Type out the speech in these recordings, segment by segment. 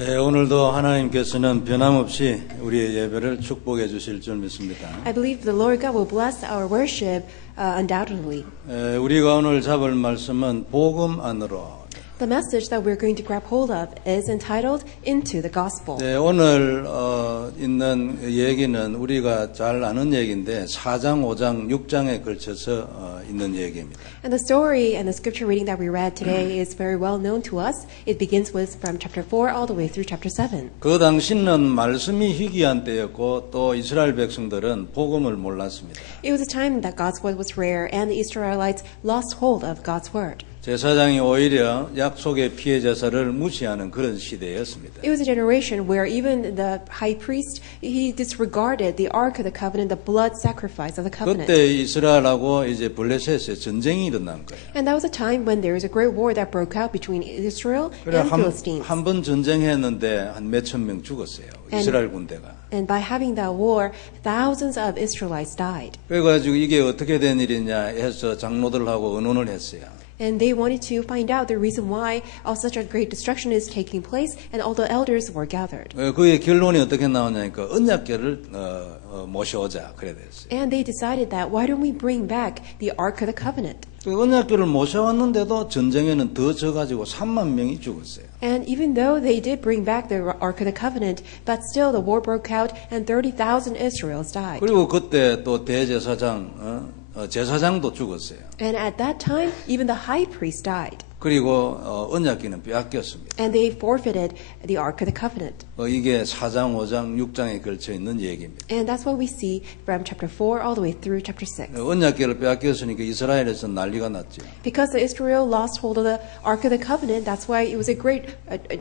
네, 오늘도 하나님께서는 변함없이 우리의 예배를 축복해 주실 줄 믿습니다. I believe the Lord God will bless our worship undoubtedly. 우리가 오늘 잡을 말씀은 복음 안으로. The message that we're going to grab hold of is entitled Into the Gospel. 네, 오늘 있는 얘기는 우리가 잘 아는 얘기인데 4장, 5장, 6장에 걸쳐서 있는 얘기입니다. And the story and the scripture reading that we read today is very well known to us. It begins with from chapter 4 all the way through chapter 7. 그 당시는 말씀이 희귀한 때였고 또 이스라엘 백성들은 복음을 몰랐습니다. It was a time that God's word was rare and the Israelites lost hold of God's word. 제사장이 오히려 약속의 피해 제사를 무시하는 그런 시대였습니다. It was a generation where even the high priest, he disregarded the Ark of the Covenant, the blood sacrifice of the covenant. 그때 이스라엘하고 이제 블레셋의 전쟁이 일어난 거예요. And that was a time when there was a great war that broke out between Israel 그래 and Philistines. 한 번 전쟁했는데 한 몇천 명 죽었어요. 이스라엘 군대가. And by having that war, thousands of Israelites died. 그래가지고 이게 어떻게 된 일이냐 해서 장로들하고 의논을 했어요. And they wanted to find out the reason why such a great destruction is taking place, and all the elders were gathered. 그의 결론이 어떻게 나오냐니까 언약궤를 모셔오자 그래 됐어요. And they decided that why don't we bring back the Ark of the Covenant? 그 언약궤를 모셔왔는데도 전쟁에는 더 져가지고 3만 명이 죽었어요. And even though they did bring back the Ark of the Covenant, but still the war broke out and 30,000 Israelites died. 그리고 그때 또 대제사장 제사장도 죽었어요. And at that time, even the high priest died. 그리고 언약궤는 빼앗겼습니다. And they forfeited the Ark of the Covenant. 이게 4장, 5장, 6장에 걸쳐 있는 얘기입니다. And that's what we see from chapter 4 all the way through chapter 6. 언약궤를 빼앗겼으니까 이스라엘에서 난리가 났죠. Because Israel lost hold of the Ark of the Covenant, that's why it was a great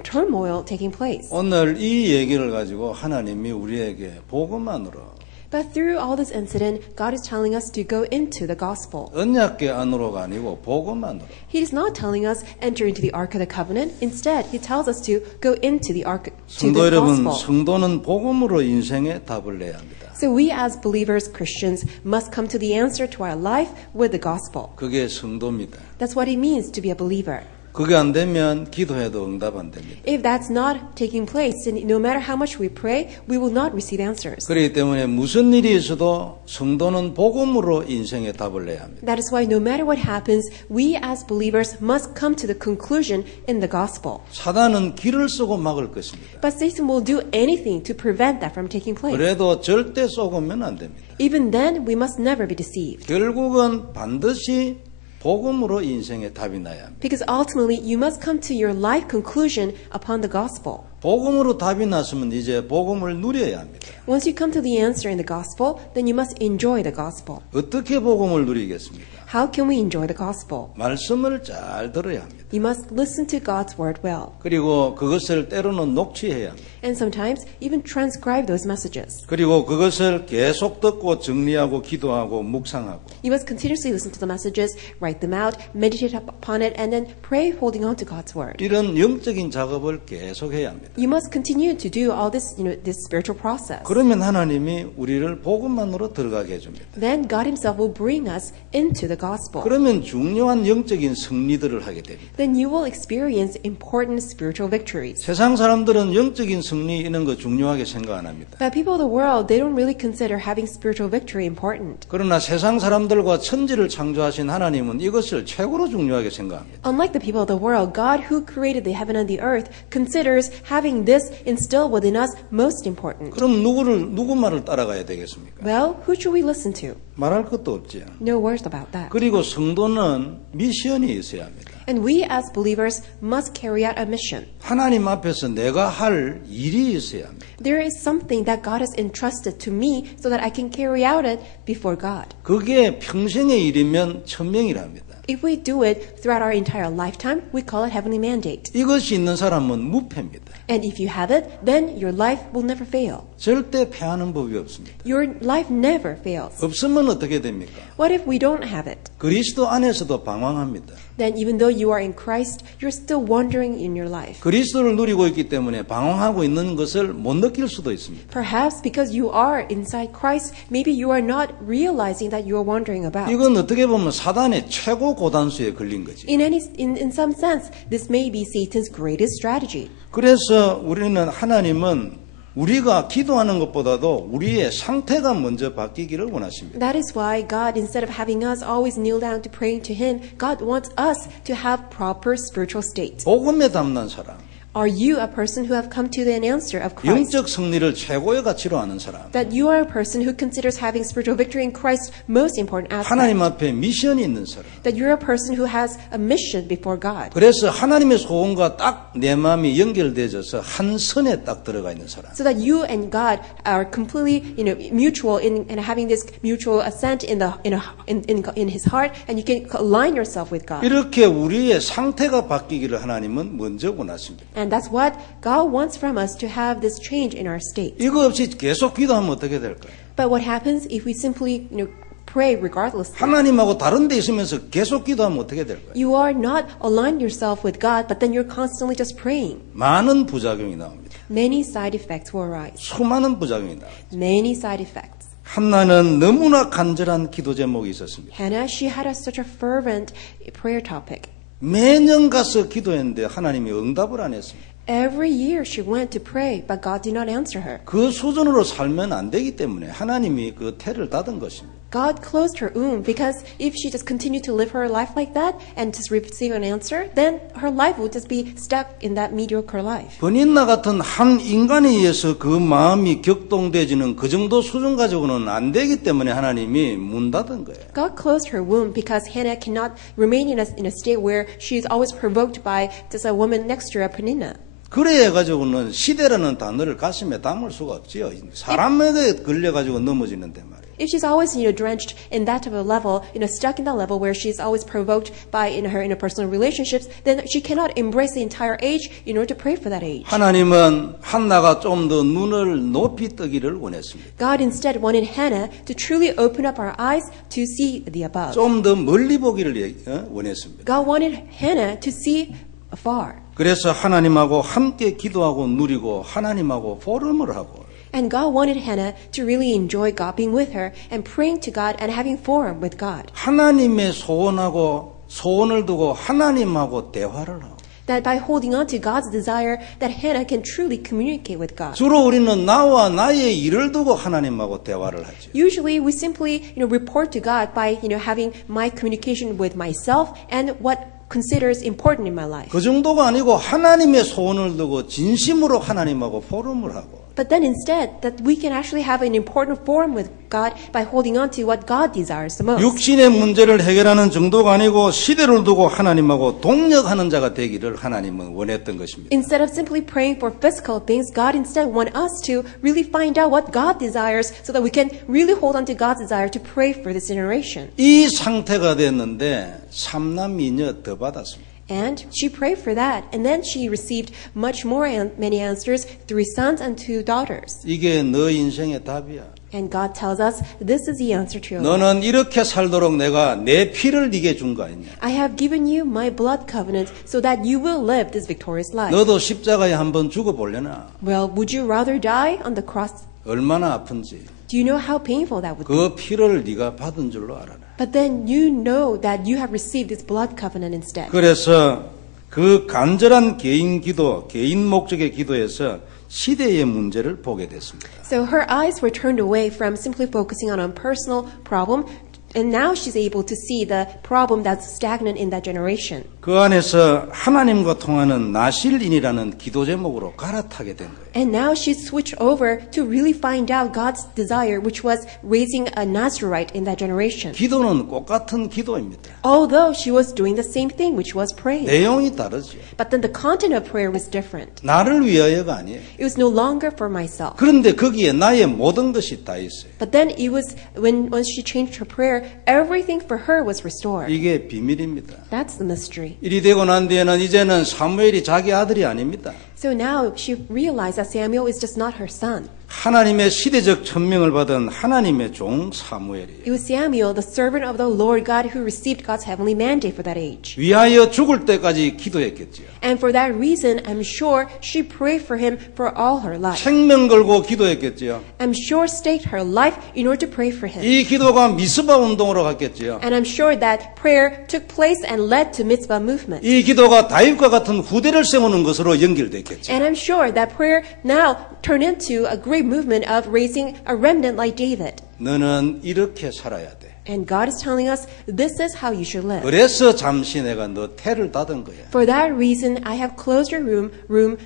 turmoil taking place. 오늘 이 얘기를 가지고 하나님이 우리에게 복음만으로 But through all this incident, God is telling us to go into the gospel. 언약궤 안으로가 아니고 복음만으로. He is not telling us enter into the Ark of the Covenant. Instead, He tells us to go into the Ark, to 성도 the 여러분, gospel. 성도는 복음으로 인생에 답을 내야 합니다. So we as believers, Christians, must come to the answer to our life with the gospel. 그게 성도입니다. That's what it means to be a believer. 그게 안 되면 기도해도 응답 안 됩니다. If that's not taking place, then no matter how much we pray, we will not receive answers. 그렇기 때문에 무슨 일이 있어도 성도는 복음으로 인생에 답을 내야 합니다. That is why no matter what happens, we as believers must come to the conclusion in the gospel. 사단은 길을 쓰고 막을 것입니다. But Satan will do anything to prevent that from taking place. 그래도 절대 속으면 안 됩니다. Even then, we must never be deceived. 결국은 반드시 복음으로 인생에 답이 나야 합니다. Because ultimately, you must come to your life conclusion upon the gospel. 복음으로 답이 났으면 이제 복음을 누려야 합니다. Once you come to the answer in the gospel, then you must enjoy the gospel. 어떻게 복음을 누리겠습니까? How can we enjoy the gospel? 말씀을 잘 들어야 합니다. You must listen to God's word well. 그리고 그것을 때로는 녹취해야 합니다. And sometimes even transcribe those messages. 그리고 그것을 계속 듣고 정리하고 기도하고 묵상하고 You must continuously listen to the messages, write them out, meditate upon it, and then pray holding on to God's word. 이런 영적인 작업을 계속해야 합니다. You must continue to do all this, this spiritual process. 그러면 하나님이 우리를 복음만으로 들어가게 해줍니다. Then God Himself will bring us into the gospel. 그러면 중요한 영적인 승리들을 하게 됩니다. Then you will experience important spiritual victories. 세상 사람들은 영적인 승리 이런 거 중요하게 생각 안 합니다. But people of the world, they don't really consider having spiritual victory important. 그러나 세상 사람들과 천지를 창조하신 하나님은 이것을 최고로 중요하게 생각합니다. Unlike the people of the world, God who created the heaven and the earth considers having this instilled within us most important. 그럼 누구 말을 따라가야 되겠습니까? Well, who should we listen to? 말할 것도 없지요. No words about that. 그리고 성도는 미션이 있어야 합니다. And we as believers must carry out a mission. 하나님 앞에서 내가 할 일이 있어야 합니다. There is something that God has entrusted to me so that I can carry out it before God. 그게 평생의 일이면 천명이라 합니다. If we do it throughout our entire lifetime, we call it heavenly mandate. 이것이 있는 사람은 무패입니다. And if you have it, then your life will never fail. 절대 패하는 법이 없습니다. Your life never fails. 없으면 어떻게 됩니까? What if we don't have it? 그리스도 안에서도 방황합니다. Then even though you are in Christ, you're still wandering in your life. 그리스도를 누리고 있기 때문에 방황하고 있는 것을 못 느낄 수도 있습니다. Perhaps because you are inside Christ, maybe you are not realizing that you are wandering about. 이건 어떻게 보면 사단의 최고 고단수에 걸린 거지. In some sense, this may be Satan's greatest strategy. 그래서 우리는 하나님은 우리가 기도하는 것보다도 우리의 상태가 먼저 바뀌기를 원하십니다. That is why God, instead of having us always kneel down to praying to Him, God wants us to have proper spiritual state. 복음에 담난 사람, Are you a person who have come to the answer of Christ? 영적 승리를 최고의 가치로 하는 사람, That you are a person who considers having spiritual victory in Christ most important 하나님 aspect. 앞에 미션이 있는 사람. That you're a person who has a mission before God. 그래서 하나님의 소원과 딱 내 마음이 연결되어져서 한 선에 딱 들어가 있는 사람. So that you and God are completely, mutual in having this mutual assent in His heart, and you can align yourself with God. 이렇게 우리의 상태가 바뀌기를 하나님은 먼저 원하십니다. And that's what God wants from us, to have this change in our state. 이거 없이 계속 기도하면 어떻게 될까요? But what happens if we simply, pray regardlessly? 하나님하고 다른 데 있으면서 계속 기도하면 어떻게 될까요? You are not aligned yourself with God, but then you're constantly just praying. 많은 부작용이 나옵니다. Many side effects will arise. 수많은 부작용이 나옵니다. Many side effects. 한나는 너무나 간절한 기도 제목이 있었습니다. Hannah, she had such a fervent prayer topic. 매년 가서 기도했는데 하나님이 응답을 안 했습니다. Every year she went to pray, but God did not answer her. 그 수준으로 살면 안 되기 때문에 하나님이 그 태를 닫은 것입니다. God closed her womb, because if she just continued to live her life like that and just receive an answer, then her life would just be stuck in that mediocre life. 버닌나 같은 한 인간에 의해서 그 마음이 격동되지는 그 정도 수준 가지고는 안 되기 때문에 하나님이 문 닫은 거예요. God closed her womb because Hannah cannot remain in a state where she is always provoked by just a woman next to her, Peninnah. 그래 가지고는 시대라는 단어를 가슴에 담을 수가 없지요. 사람에게 걸려 가지고 넘어지는데 말이에요. If she's always, drenched in that type of level, stuck in that level where she's always provoked by in her interpersonal relationships, then she cannot embrace the entire age in order to pray for that age. 하나님은 한나가 좀 더 눈을 높이 뜨기를 원했습니다. God instead wanted Hannah to truly open up her eyes to see the above. 좀 더 멀리 보기를 원했습니다. God wanted Hannah to see afar. 그래서 하나님하고 함께 기도하고 누리고 하나님하고 포럼을 하고 And God wanted Hannah to really enjoy God being with her and praying to God and having forum with God. 하나님의 소원을 두고 하나님하고 대화를 하고 That by holding on to God's desire, that Hannah can truly communicate with God. 주로 우리는 나와 나의 일을 두고 하나님하고 대화를 하죠. Usually we simply, report to God by, having my communication with myself and what considers important in my life. 그 정도가 아니고 하나님의 소원을 두고 진심으로 하나님하고 포럼을 하고 But then instead, that we can actually have an important forum with God by holding on to what God desires the most. 육신의 문제를 해결하는 정도가 아니고 시대를 두고 하나님하고 동력하는 자가 되기를 하나님은 원했던 것입니다. Instead of simply praying for physical things, God instead wants us to really find out what God desires so that we can really hold on to God's desire to pray for this generation. 이 상태가 됐는데 삼남이녀 더 받았습니다. And she prayed for that, and then she received much more many answers, 3 sons and 2 daughters. 이게 너 인생의 답이야. And God tells us, this is the answer to your life. 너는 이렇게 살도록 내가 내 피를 네게 준 거 아니냐. I have given you my blood covenant so that you will live this victorious life. 너도 십자가에 한번 죽어보려나. Well, would you rather die on the cross? 얼마나 아픈지. Do you know how painful that would be? 그 피를 네가 받은 줄로 알아라. But then you know that you have received this blood covenant instead. 그래서 그 간절한 개인 기도, 개인 목적의 기도에서 시대의 문제를 보게 됐습니다. So her eyes were turned away from simply focusing on a personal problem, and now she's able to see the problem that's stagnant in that generation. 그 안에서 하나님과 통하는 나실인이라는 기도 제목으로 갈아타게 된 거예요. And now she's switched over to really find out God's desire, which was raising a Nazarite in that generation. 기도는 똑같은 기도입니다. Although she was doing the same thing, which was praying. 내용이 다르죠. But then the content of prayer was different. 나를 위하여가 아니에요. It was no longer for myself. 그런데 거기에 나의 모든 것이 다 있어요. But then it was, once she changed her prayer, everything for her was restored. 이게 비밀입니다. That's the mystery. 일이 되고 난 뒤에는 이제는 사무엘이 자기 아들이 아닙니다. So now she realized that Samuel is just not her son. 하나님의 시대적 천명을 받은 하나님의 종 사무엘이에요. It was Samuel, the servant of the Lord God, who received God's heavenly mandate for that age. 위하여 죽을 때까지 기도했겠지요. And for that reason, I'm sure she prayed for him for all her life. 생명 걸고 기도했겠지요. I'm sure staked her life in order to pray for him. 이 기도가 미스바 운동으로 갔겠지요. And I'm sure that prayer took place and led to mitzvah movement. 이 기도가 다윗과 같은 후대를 세우는 것으로 연결됐겠죠. And I'm sure that prayer now turned into a great movement of raising a remnant like David. 너는 이렇게 살아야 돼. And God is telling us this is how you should live. 그래서 잠시 내가 너 태를 닫은 거야. For that reason, I have closed your womb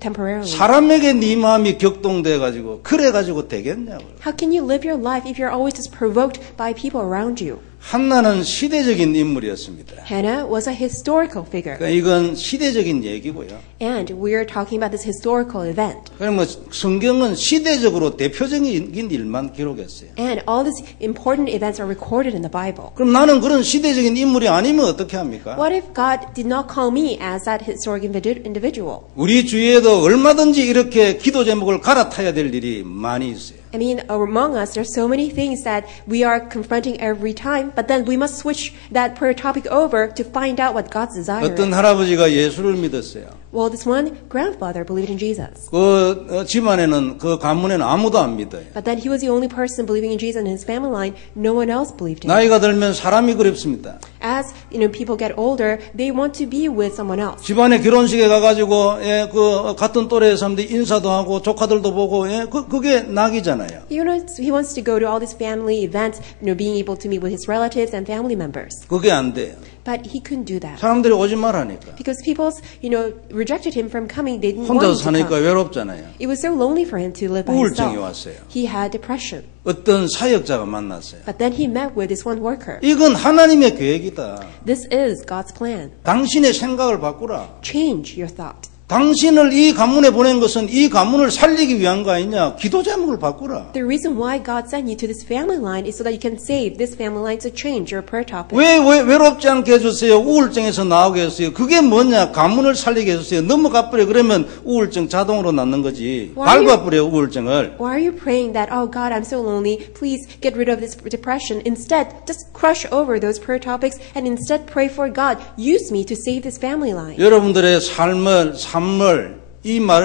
temporarily. 사람에게 네 마음이 격동돼 가지고 그래 가지고 되겠냐고. How can you live your life if you're always just provoked by people around you? 한나는 시대적인 인물이었습니다. Hannah was a historical figure. 그러니까 이건 시대적인 얘기고요. And we're talking about this historical event. 그러면 성경은 시대적으로 대표적인 일만 기록했어요. And all these important events are recorded in the Bible. 그럼 나는 그런 시대적인 인물이 아니면 어떻게 합니까? What if God did not call me as that historic individual? 우리 주위에도 얼마든지 이렇게 기도 제목을 갈아타야 될 일이 많이 있어요. I mean, among us, there's so many things that we are confronting every time, but then we must switch that prayer topic over to find out what God's desire 어떤 is. 할아버지가 예수를 믿었어요. Well, this one grandfather believed in Jesus. 그 집안에는 그 가문에는 아무도 안 믿어요. But then he was the only person believing in Jesus in his family line. No one else believed in him. 나이가 들면 사람이 그립습니다. As people get older, they want to be with someone else. 집안에 결혼식에 가가지고 그 같은 또래의 사람들이 인사도 하고 조카들도 보고 그게 낙이잖아요. He wants to go to all these family events, being able to meet with his relatives and family members. 그게 안 돼요. But he couldn't do that. 사람들이 오지 말라니까. Because people, rejected him from coming. They didn't 혼자 want him to 사니까 come. 외롭잖아요. It was so lonely for him to live by 우울증이 himself. 왔어요. He had depression. 어떤 사역자가 만났어요. But then he met with this one worker. 이건 하나님의 계획이다. This is God's plan. 당신의 생각을 바꾸라. Change your thought. 당신을 이 가문에 보낸 것은 이 가문을 살리기 위한 거 아니냐. 기도 제목을 바꾸라. The reason why God sent you to this family line is so that you can save this family line to change your prayer topic. 왜 외롭지 않게 해주세요. 우울증에서 나오게 해주세요. 그게 뭐냐. 가문을 살리게 해주세요. 넘어가버려. 그러면 우울증 자동으로 낫는 거지. 밟아버려 우울증을. Why are you praying that, oh God, I'm so lonely, please get rid of this depression? Instead, just crush over those prayer topics and instead pray for God. Use me to save this family line. 여러분들의 삶을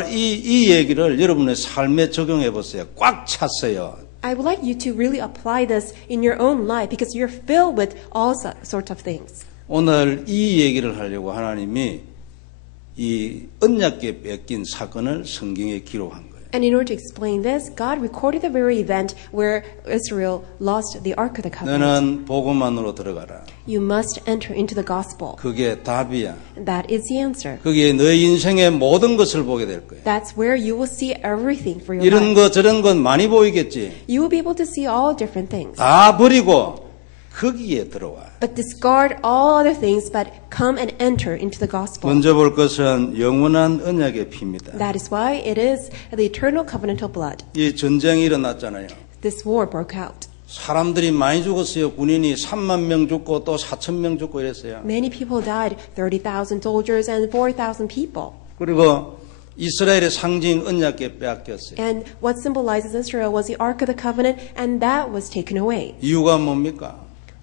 이 얘기를 여러분의 삶에 적용해 보세요. 꽉 찼어요. I would like you to really apply this in your own life because you're filled with all sorts of things. 오늘 이 얘기를 하려고 하나님이 이 언약궤 뺏긴 사건을 성경에 기록한 거예요. And in order to explain this, God recorded the very event where Israel lost the Ark of the Covenant. 너는 복음 안으로 들어가라. You must enter into the gospel. 그게 답이야. That is the answer. 그게 너희 인생의 모든 것을 보게 될 거야. That's where you will see everything for your 이런 life. 거 저런 건 많이 보이겠지. You will be able to see all different things. 다 버리고 거기에 들어와. But discard all other things, but come and enter into the gospel. 먼저 볼 것은 영원한 언약의 피입니다. That is why it is the eternal covenantal blood. 이 전쟁이 일어났잖아요. This war broke out. 사람들이 많이 죽었어요. 군인이 3만 명 죽고 또 4천 명 죽고 이랬어요. Many people died, 30,000 soldiers and 4,000 people. 그리고 이스라엘의 상징 언약궤 빼앗겼어요. And what symbolizes Israel was the Ark of the Covenant, and that was taken away. 이유가 뭡니까?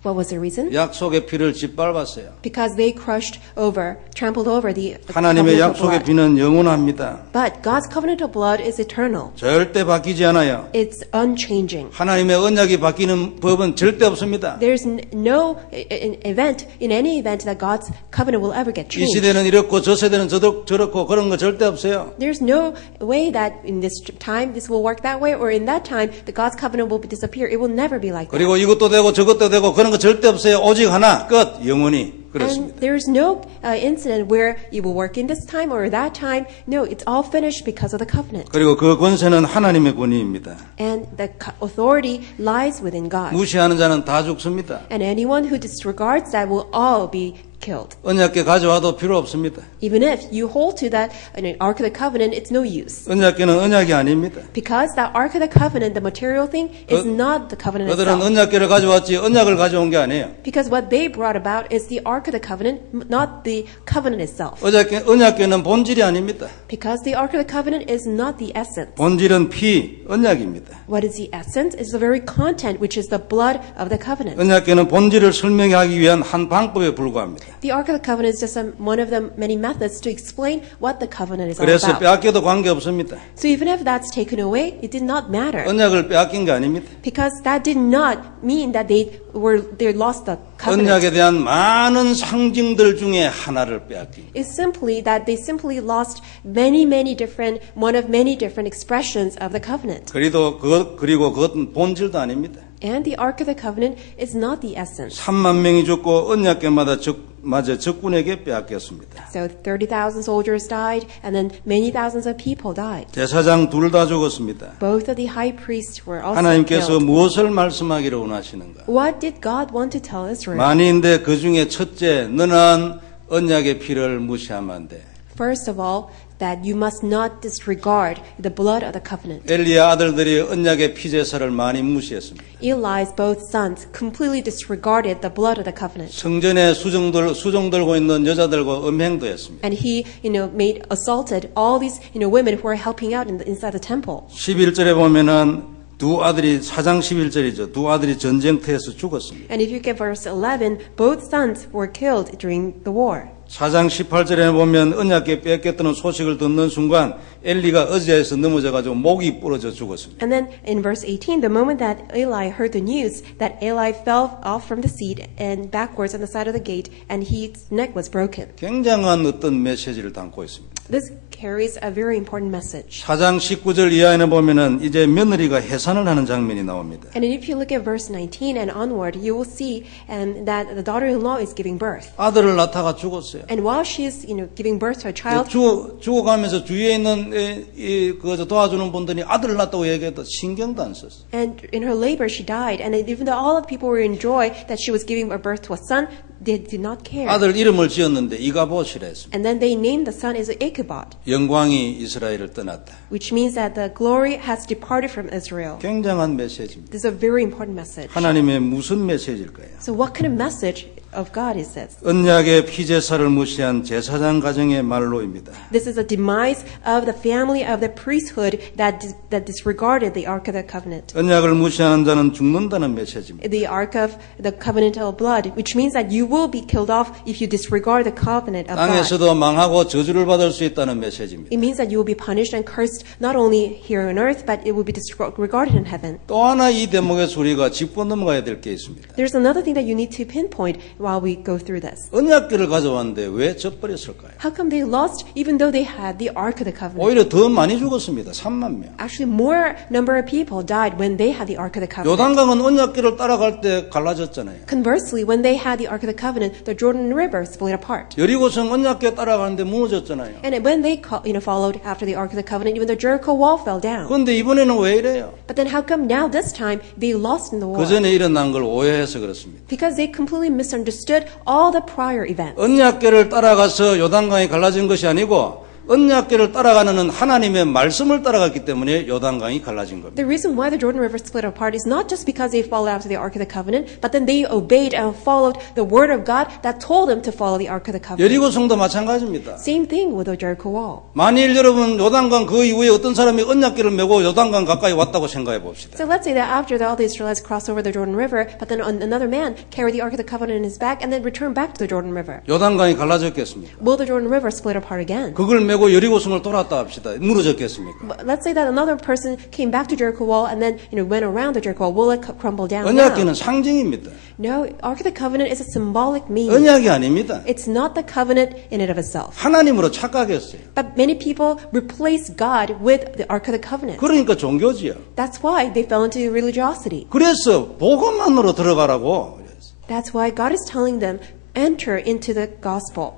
What was the reason? 약속의 피를 짓밟았어요. Because they trampled over the 하나님의 covenantal 약속의 blood. 피는 영원합니다. But God's covenantal blood is eternal. 절대 바뀌지 않아요. It's unchanging. 하나님의 언약이 바뀌는 법은 절대 없습니다. There's no event, in any event, that God's covenant will ever get 이 changed. 시대는 이렇고 저 세대는 저렇고 그런 거 절대 없어요. There's no way that in this time this will work that way, or in that time the God's covenant will disappear. It will never be like that. 그리고 이것도 되고 저것도 되고 그런 거 절대 없어요. 오직 하나, 끝, 영원히. And 그렇습니다. there's no incident where it will work in this time or that time. No, it's all finished because of the covenant. 그리고 그 권세는 하나님의 권위입니다. And the authority lies within God. 무시하는 자는 다 죽습니다. And anyone who disregards that will all be killed. 언약궤 가져와도 필요 없습니다. Even if you hold to that Ark of the Covenant, it's no use. 언약궤는 언약이 아닙니다. Because that Ark of the Covenant, the material thing, is not the covenant 그들은 itself. 언약궤를 가져왔지 언약을 가져온 게 아니에요. Because what they brought about is the Ark Ark of the Covenant, not the covenant itself. 언약궤는 본질이 아닙니다. Because the Ark of the Covenant is not the essence. 본질은 피, 언약입니다. What is the essence? It's the very content, which is the blood of the covenant. 언약궤는 본질을 설명하기 위한 한 방법에 불과합니다. The Ark of the Covenant is just one of the many methods to explain what the covenant is all 그래서 about. 빼앗겨도 관계없습니다. So even if that's taken away, it did not matter. 언약을 빼앗긴 게 아닙니다. Because that did not mean that they lost the covenant. 언약에 대한 많은 상징들 중에 하나를 빼앗긴. It's simply that they simply lost one of many different expressions of the covenant. 그리고 그것은 본질도 아닙니다. And the Ark of the Covenant is not the essence. 3만 명이 죽고 언약궤마다 적군에게 빼앗겼습니다. So 30,000 soldiers died, and then many thousands of people died. 제사장 둘 다 죽었습니다. Both of the high priests were also 하나님께서 killed. 무엇을 말씀하기를 원하시는가? What did God want to tell Israel? 만인데 그 중에 첫째, 너는 언약의 피를 무시하면 안 돼. First of all, that you must not disregard the blood of the covenant. 엘리의 아들들이 언약의 피제사를 많이 무시했습니다. Eli's both sons completely disregarded the blood of the covenant. 성전에 수종 들고 있는 여자들과 음행도 했습니다. And he, assaulted all these, women who were helping out inside the temple. 11절에 보면은 두 아들이 4장 11절이죠. 두 아들이 전쟁터에서 죽었습니다. And if you get verse 11, both sons were killed during the war. 4장 18절에 보면 언약궤 뺏겼다는 소식을 듣는 순간 엘리가 의자에서 넘어져가지고 목이 부러져 죽었습니다. And then in verse 18, the moment that Eli heard the news, that Eli fell off from the seat and backwards on the side of the gate, and his neck was broken. 굉장한 어떤 메시지를 담고 있습니다. This carries a very important message. 4장 19절 이하에는 보면은 이제 며느리가 해산을 하는 장면이 나옵니다. And if you look at verse 19 and onward, you will see that the daughter-in-law is giving birth. 아들을 낳다가 죽었어요. And while she is, giving birth to a child, 죽어가면서 주위에 있는 도와주는 분들이 아들을 낳았다고 얘기해도 신경도 안 썼어요. and in her labor she died. And even though all the people were in joy that she was giving birth to a son, they did not care. 아들 이름을 지었는데 이가봇이라 했습니다. And then they named the son as Ichabod, 영광이 이스라엘을 떠났다. which means that the glory has departed from Israel. 굉장한 메시지입니다. This is a very important message. 하나님의 무슨 메시지일까요? So what kind of message of God is this? 언약의 피제사를 무시한 제사장 가정의 말로입니다. This is a demise of the family of the priesthood that disregarded the Ark of the Covenant. 언약을 무시하는 자는 죽는다는 메시지입니다. The Ark of the Covenantal blood, which means that you will be killed off if you disregard the covenant of God. 땅에서도 망하고 저주를 받을 수 있다는 메시지입니다. It means that you will be punished and cursed not only here on earth, but it will be disregarded in heaven. 또 하나 이 대목에서 우리가 짚고 넘어가야 될 게 있습니다. There's another thing that you need to pinpoint while we go through this. 언약궤를 가져왔는데 왜 져버렸을까요? How come they lost even though they had the Ark of the Covenant? 오히려 더 많이 죽었습니다. 3만 명. Actually, more number of people died when they had the Ark of the Covenant. 요단강은 언약궤를 따라갈 때 갈라졌잖아요. Conversely, when they had the Ark of the Covenant, the Jordan River split apart. 여리고성 언약궤 따라가는데 무너졌잖아요. And when they followed after the Ark of the Covenant, even the Jericho wall fell down. 그런데 이번에는 왜 이래요? But then how come now this time they lost in the war? 그 전에 일어난 걸 오해해서 그렇습니다. Because they completely misunderstood all the prior events. 언약궤를 따라가서 요단강이 갈라진 것이 아니고 언약궤를 따라가는 하나님의 말씀을 따라갔기 때문에 요단강이 갈라진 겁니다. The reason why the Jordan River split apart is not just because they followed after the Ark of the Covenant, but then they obeyed and followed the word of God that told them to follow the Ark of the Covenant. 여리고성도 마찬가지입니다. Same thing with the Jericho wall. 만일 여러분 요단강 그 이후에 어떤 사람이 언약궤를 메고 요단강 가까이 왔다고 생각해 봅시다. So let's say that after all the Israelites crossed over the Jordan River, but then another man carried the Ark of the Covenant in his back and then returned back to the Jordan River. 요단강이 갈라졌겠습니까? Will the Jordan River split apart again? 그걸 메고 여리고성을 돌았다 합시다. 무너졌겠습니까? Let's say that another person came back to Jericho wall and then went around the Jericho wall. Will it crumble down now? 언약궤는 상징입니다. No, Ark of the Covenant is a symbolic means. 언약이 아닙니다. It's not the covenant in and of itself. 하나님으로 착각했어요. But many people replace God with the Ark of the Covenant. 그러니까 종교지요. That's why they fell into religiosity. 그래서 복음만으로 들어가라고. That's why God is telling them, enter into the gospel.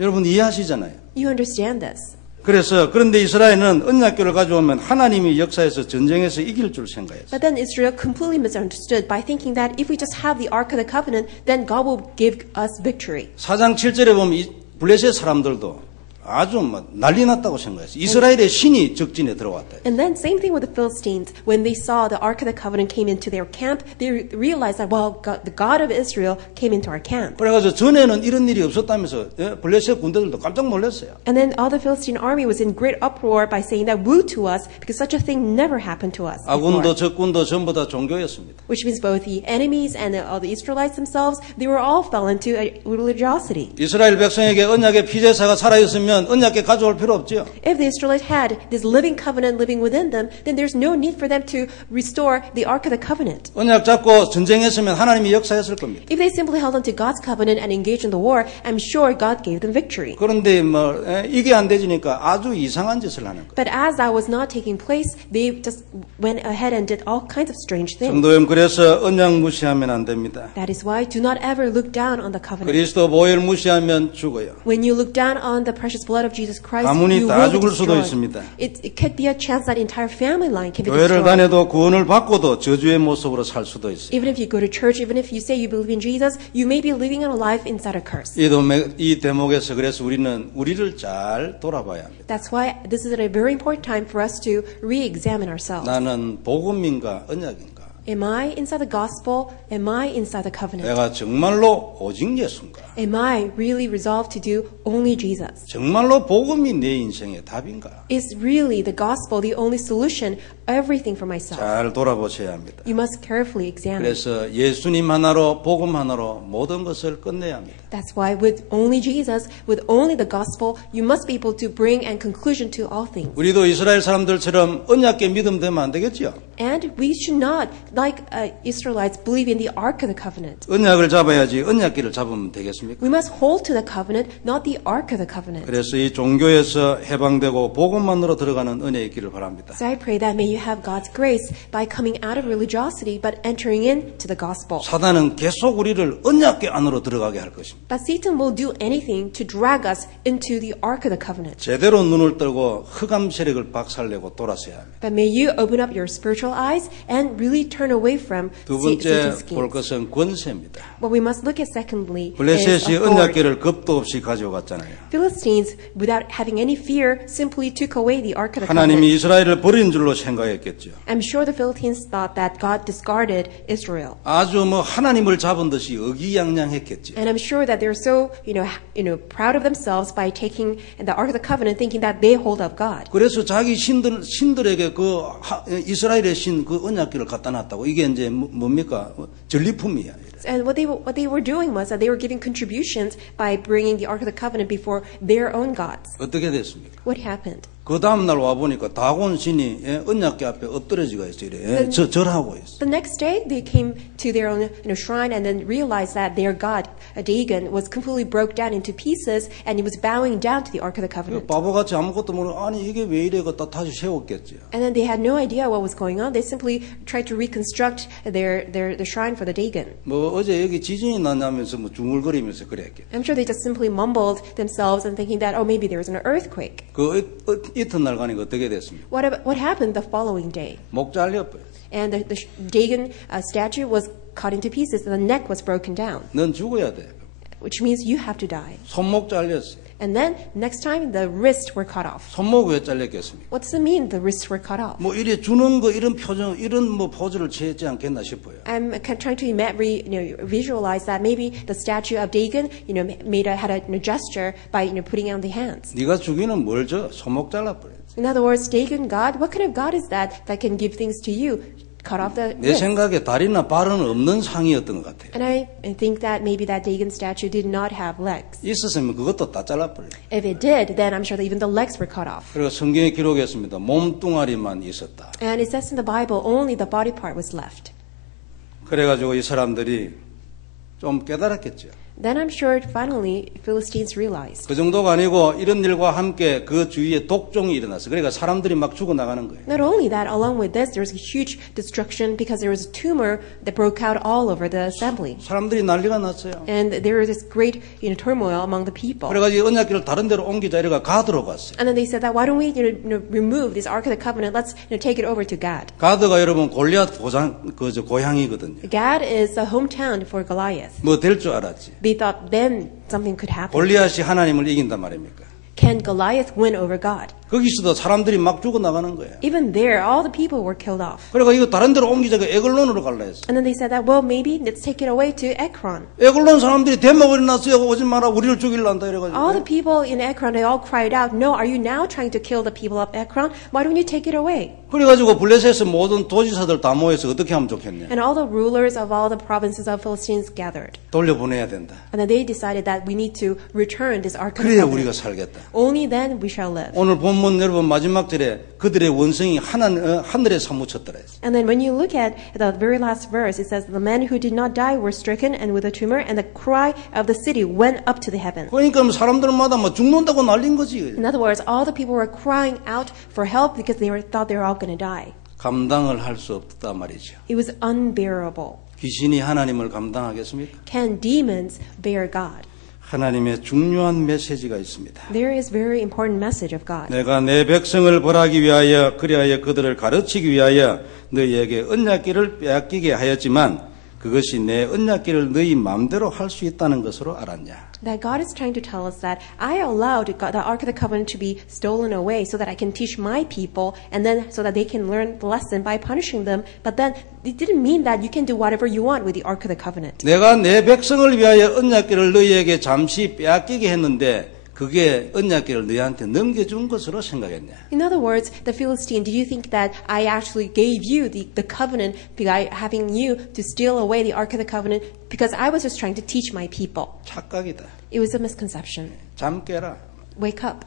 여러분 이해하시잖아요. You understand this. 그런데 이스라엘은 언약궤를 가져오면 하나님이 역사에서 전쟁에서 이길 줄 생각했어요. But then Israel completely misunderstood by thinking that if we just have the Ark of the Covenant, then God will give us victory. 4장 7절에 보면 블레셋 사람들도 아주 막 난리 났다고 생각했어요. 이스라엘의 신이 적진에 들어왔다. And then same thing with the Philistines. When they saw the Ark of the Covenant came into their camp, they realized that, well, the God of Israel came into our camp. 그래가지고 전에는 이런 일이 없었다면서 블레셋 군대들도 깜짝 놀랐어요. And then all the Philistine army was in great uproar by saying that woe to us, because such a thing never happened to us 아군도 before. 적군도 전부 다 종교였습니다. Which means both the enemies and all the Israelites themselves, they were all fell into religiosity. 이스라엘 백성에게 언약의 피제사가 살아있으면 언약궤 가져올 필요 없죠. If the Israelites had this living covenant living within them, then there's no need for them to restore the Ark of the Covenant. 언약 잡고 전쟁했으면 하나님이 역사했을 겁니다. If they simply held onto God's covenant and engaged in the war, I'm sure God gave them victory. 그런데 뭐 이게 안 되지니까 아주 이상한 짓을 하는 거예요. But as that was not taking place, they just went ahead and did all kinds of strange things. 성도님 그래서 언약 무시하면 안 됩니다. That is why do not ever look down on the covenant. 그리스도 보혈 무시하면 죽어요. When you look down on the precious blood of Jesus Christ, 가문이 you 다 will be 죽을 수도 destroyed. 있습니다. It could be a chance that entire family line can be 교회를 destroyed. 다녀도 구원을 받고도 저주의 모습으로 살 수도 있어요. Even if you go to church, even if you say you believe in Jesus, you may be living a life inside a curse. 이 대목에서 그래서 우리는 우리를 잘 돌아봐야 합니다. That's why this is a very important time for us to re-examine ourselves. 나는 복음인가 언약인가? Am I inside the gospel? Am I inside the covenant? 내가 정말로 오직 예수인가? Am I really resolved to do only Jesus? 정말로 복음이 내 인생의 답인가? Is really the gospel the only solution, everything for myself? 잘 돌아보셔야 합니다. You must carefully examine. 그래서 예수님 하나로 복음 하나로 모든 것을 끝내야 합니다. That's why with only Jesus, with only the gospel, you must be able to bring and conclusion to all things. 우리도 이스라엘 사람들처럼 언약궤 믿음 되면 안 되겠죠? And we should not, like Israelites, believe in the Ark of the Covenant. 언약을 잡아야지 언약궤를 잡으면 되겠습니까? We must hold to the covenant, not the Ark of the Covenant. 그래서 이 종교에서 해방되고 복음만으로 들어가는 은혜의 있기를 바랍니다. So I pray that may you have God's grace by coming out of religiosity but entering into the gospel. 사단은 계속 우리를 언약궤 안으로 들어가게 할 것입니다. But Satan will do anything to drag us into the Ark of the Covenant. 제대로 눈을 뜨고 흑암 세력을 박살내고 돌아서야 합니다. But may you open up your spiritual eyes and really turn away from 두 번째 Satan's 볼 schemes. 것은 권세입니다. What we must look at secondly is 블레셋이 authority. 언약궤를 겁도 없이 가져갔잖아요. Philistines, without having any fear, simply took away the Ark of the 하나님이 Covenant. 이스라엘을 버린 줄로 생각했겠죠. I'm sure the Philistines thought that God discarded Israel. 아주 뭐 하나님을 잡은 듯이 의기양양했겠죠. And I'm sure that they're so, proud of themselves by taking the Ark of the Covenant, thinking that they hold up God. 그래서 자기 신들에게 이스라엘의 신 그 언약궤를 갖다 놨다고. 이게 이제 뭡니까? 전리품이야. And what they were doing was that they were giving contributions by bringing the Ark of the Covenant before their own gods. 어떻게 됐습니까? What happened? 그 다음 날 와 보니까 다곤 신이 언약궤 앞에 엎드려지가 있어요. 이래 절하고 있어. The next day, they came to their own shrine and then realized that their god, Dagon, was completely broke down into pieces and he was bowing down to the Ark of the Covenant. 바보같이 아무것도 모르고 아니 이게 왜 이래 갖다 다시 세웠겠죠. And then they had no idea what was going on. They simply tried to reconstruct the shrine for the Dagon. 뭐 어제 여기 지진이 났냐면서 뭐 중얼거리면서 그랬겠죠. I'm sure they just simply mumbled themselves and thinking that, oh, maybe there was an earthquake. 그 이튿날 가니까 어떻게 됐습니까? What happened the following day? 목 잘려버렸어. And the Dagon statue was cut into pieces and the neck was broken down, 넌 죽어야 돼. which means you have to die. 손목 잘렸어. And then next time the wrists were cut off. 손목 왜 잘렸겠습니까? What does it mean the wrists were cut off? 뭐 이래 주는 거 이런 표정 이런 뭐 포즈를 취했지 않겠나 싶어요. I'm trying to visualize that maybe the statue of Dagon, had a gesture by putting out the hands. 네가 주기는 뭘 줘? 손목 잘라버려. In other words, Dagon God, what kind of God is that can give things to you? Cut off the 내 wrist. 생각에 다리나 발은 없는 상이었던 것 같아요. And I think that maybe that Dagon statue did not have legs. 있었으면 그것도 다 잘라버려. If it did, then I'm sure that even the legs were cut off. 그리고 성경에 기록했습니다. 몸뚱아리만 있었다. And it says in the Bible, only the body part was left. 그래가지고 이 사람들이 좀 깨달았겠죠. Then I'm sure finally Philistines realized. 그 정도가 아니고 이런 일과 함께 그 주위에 독종이 일어났어요. 그러니까 사람들이 막 죽어나가는 거예요. Not only that, along with this, there was a huge destruction because there was a tumor that broke out all over the assembly. 사람들이 난리가 났어요. And there was this great turmoil among the people. 그래가지고 언약궤를 다른 데로 옮기자 이래가 가드로 갔어요. And then they said that why don't we remove this Ark of the Covenant? Let's take it over to Gad. 가드가 여러분 골리앗 고향이거든요. Gad is the hometown for Goliath. 뭐 될 줄 알았지. They thought then something could happen. 골리앗이 하나님을 이긴단 말입니까? can Goliath win over God? 거기서도 사람들이 막 죽어나가는 거예요. Even there, all the people were killed off. 그러니까 이거 다른 데로 옮기자고 에글론으로 갈라 했어. And then they said that, well, maybe let's take it away to Ekron. 에글론 사람들이 대마벌이 났어요. 오지 마라. 우리를 죽일라 한다 이래가지고. All the people in Ekron, they all cried out, no, are you now trying to kill the people of Ekron? Why don't you take it away? 그래가지고 블레셋에서 모든 도지사들 다 모여서 어떻게 하면 좋겠냐. And all the rulers of all the provinces of Philistines gathered. 돌려보내야 된다. And then they decided that we need to return this Ark of the 그래야 Covenant. 우리가 살겠다. Only then we shall live. 오늘 본문 여러분 마지막 절에 그들의 원성이 하늘에 사무쳤더라 했어. And then when you look at the very last verse, it says, the men who did not die were stricken and with a tumor, and the cry of the city went up to the heaven. 그러니까 사람들마다 막 죽는다고 난린 거지. In other words, all the people were crying out for help because they thought they were all going to die. 감당을 할 수 없다 말이죠. It was unbearable. 귀신이 하나님을 감당하겠습니까? Can demons bear God? 하나님의 중요한 메시지가 있습니다. There is very important message of God. 내가 내 백성을 벌하기 위하여 그리하여 그들을 가르치기 위하여 너희에게 언약궤를 빼앗기게 하였지만 그것이 내 언약궤를 너희 마음대로 할 수 있다는 것으로 알았냐. That God is trying to tell us that I allowed the Ark of the Covenant to be stolen away so that I can teach my people and then so that they can learn the lesson by punishing them. But then it didn't mean that you can do whatever you want with the Ark of the Covenant. 내가 내 백성을 위하여 언약궤를 너희에게 잠시 빼앗기게 했는데 그게 언약궤를 너희한테 넘겨준 것으로 생각했냐. In other words, the Philistine, do you think that I actually gave you the covenant by having you to steal away the Ark of the Covenant because I was just trying to teach my people? 착각이다. It was a misconception. 잠 깨라. Wake up.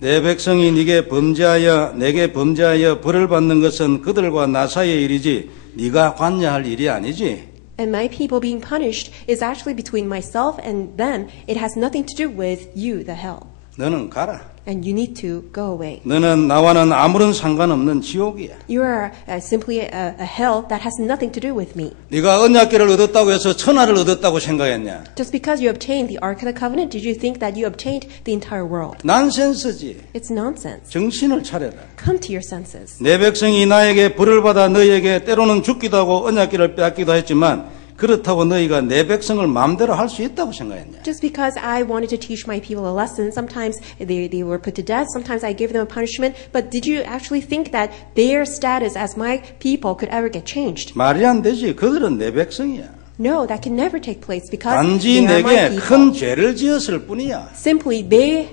내 백성이 내게 범죄하여 벌을 받는 것은 그들과 나 사이의 일이지 네가 관여할 일이 아니지. And my people being punished is actually between myself and them. It has nothing to do with you, the hell. 너는 가라. And you need to go away. 너는 나와는 아무런 상관없는 지옥이야. You are simply a hell that has nothing to do with me. 네가 언약궤를 얻었다고 해서 천하를 얻었다고 생각했냐? Just because you obtained the Ark of the Covenant, did you think that you obtained the entire world? 난센스지. It's nonsense. 정신을 차려라. Come to your senses. 내 백성이 나에게 벌을 받아 너희에게 때로는 죽기도 하고 언약궤를 빼앗기도 했지만 그렇다고 너희가 내 백성을 마음대로 할 수 있다고 생각했냐? Just because I wanted to teach my people a lesson, sometimes they were put to death, sometimes I gave them a punishment, but did you actually think that their status as my people could ever get changed? 말이 안 되지. 그들은 내 백성이야. No, that can never take place because 단지 they are my 내게 people. 큰 죄를 지었을 뿐이야. Simply, they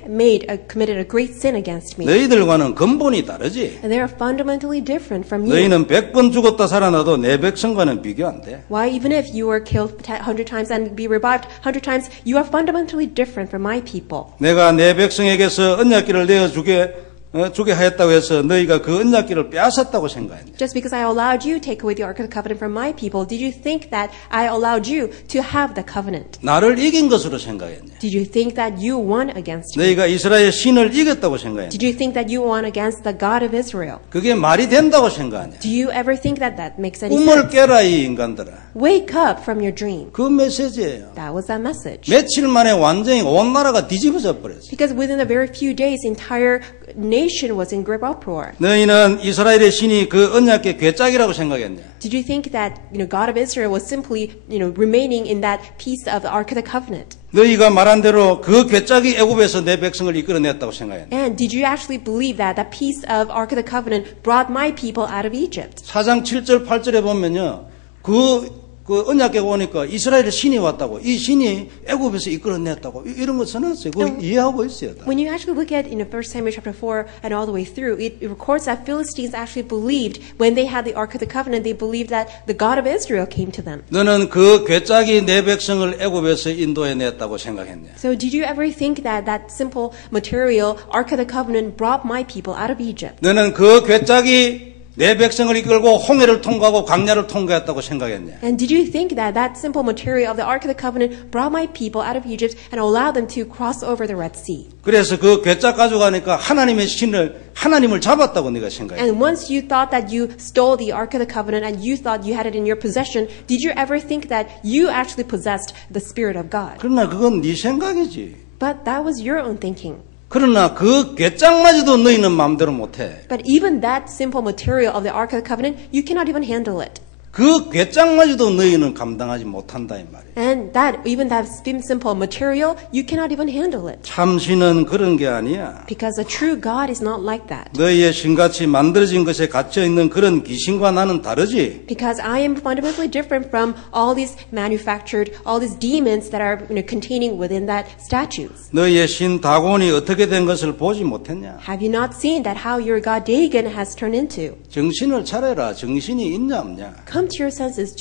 committed a great sin against me. 너희들과는 근본이 다르지. And they are fundamentally different from you. 너희는 100번 죽었다 살아나도 내 백성과는 비교 안 돼. Why, even if you were killed 100 times and be revived 100 times, you are fundamentally different from my people. 내가 내 백성에게서 언약궤를 주게 하였다고 해서 너희가 그 언약궤를 빼앗았다고 생각했냐? Just because I allowed you to take away the Ark of the Covenant from my people, did you think that I allowed you to have the covenant? 나를 이긴 것으로 생각했냐? Did you think that you won against me? 너희가 이스라엘 신을 이겼다고 생각했냐? Did you think that you won against the God of Israel? 그게 말이 된다고 생각하냐? Do you ever think that that makes any 꿈을 sense? 깨라 이 인간들아. Wake up from your dream. 그 메시지예요. That was that message. 며칠 만에 완전히 온 나라가 뒤집어져 버렸어요. Because within a very few days, the entire nation was in great uproar. 너희는 이스라엘의 신이 그 언약궤 궤짝이라고 생각했냐? Did you think that God of Israel was simply remaining in that piece of the Ark of the Covenant? 너희가 말한 대로 그 궤짝이 애굽에서 내 백성을 이끌어냈다고 생각했냐? And did you actually believe that that piece of Ark of the Covenant brought my people out of Egypt? 4장 7절 8절에 보면요. 그 언약궤가 오니까 이스라엘의 신이 왔다고. 이 신이 애굽에서 이끌어냈다고. 이런 거 써놨어요. 그거 이해하고 있어요. 다. When you actually look at 1 Samuel chapter 4 and all the way through, it records that Philistines actually believed when they had the Ark of the Covenant, they believed that the God of Israel came to them. 너는 그 궤짝이 내 백성을 애굽에서 인도해냈다고 생각했냐? So did you ever think that that simple material Ark of the Covenant brought my people out of Egypt? 너는 그 궤짝이 내 백성을 이끌고 홍해를 통과하고 광야를 통과했다고 생각했냐? And did you think that that simple material of the Ark of the Covenant brought my people out of Egypt and allowed them to cross over the Red Sea? 그래서 그 궤짝 가져가니까 하나님을 잡았다고 네가 생각해. And once you thought that you stole the Ark of the Covenant and you thought you had it in your possession, did you ever think that you actually possessed the Spirit of God? 그러나 그건 네 생각이지. But that was your own thinking. 그러나 그 궤짝마저도 너희는 마음대로 못해. But even that simple material of the Ark of the Covenant, you cannot even handle it. 그 괴짝마저도 너희는 감당하지 못한다 이 말이에요. And that, even that simple material, you cannot even handle it. 참신은 그런 게 아니야. Because a true God is not like that. 너희의 신같이 만들어진 것에 갇혀있는 그런 귀신과 나는 다르지. Because I am fundamentally different from all these manufactured, all these demons that are containing within that statues. 너희의 신 다곤이 어떻게 된 것을 보지 못했냐. Have you not seen that how your God Dagon has turned into? 정신을 차려라. 정신이 있냐 없냐. Come to your senses.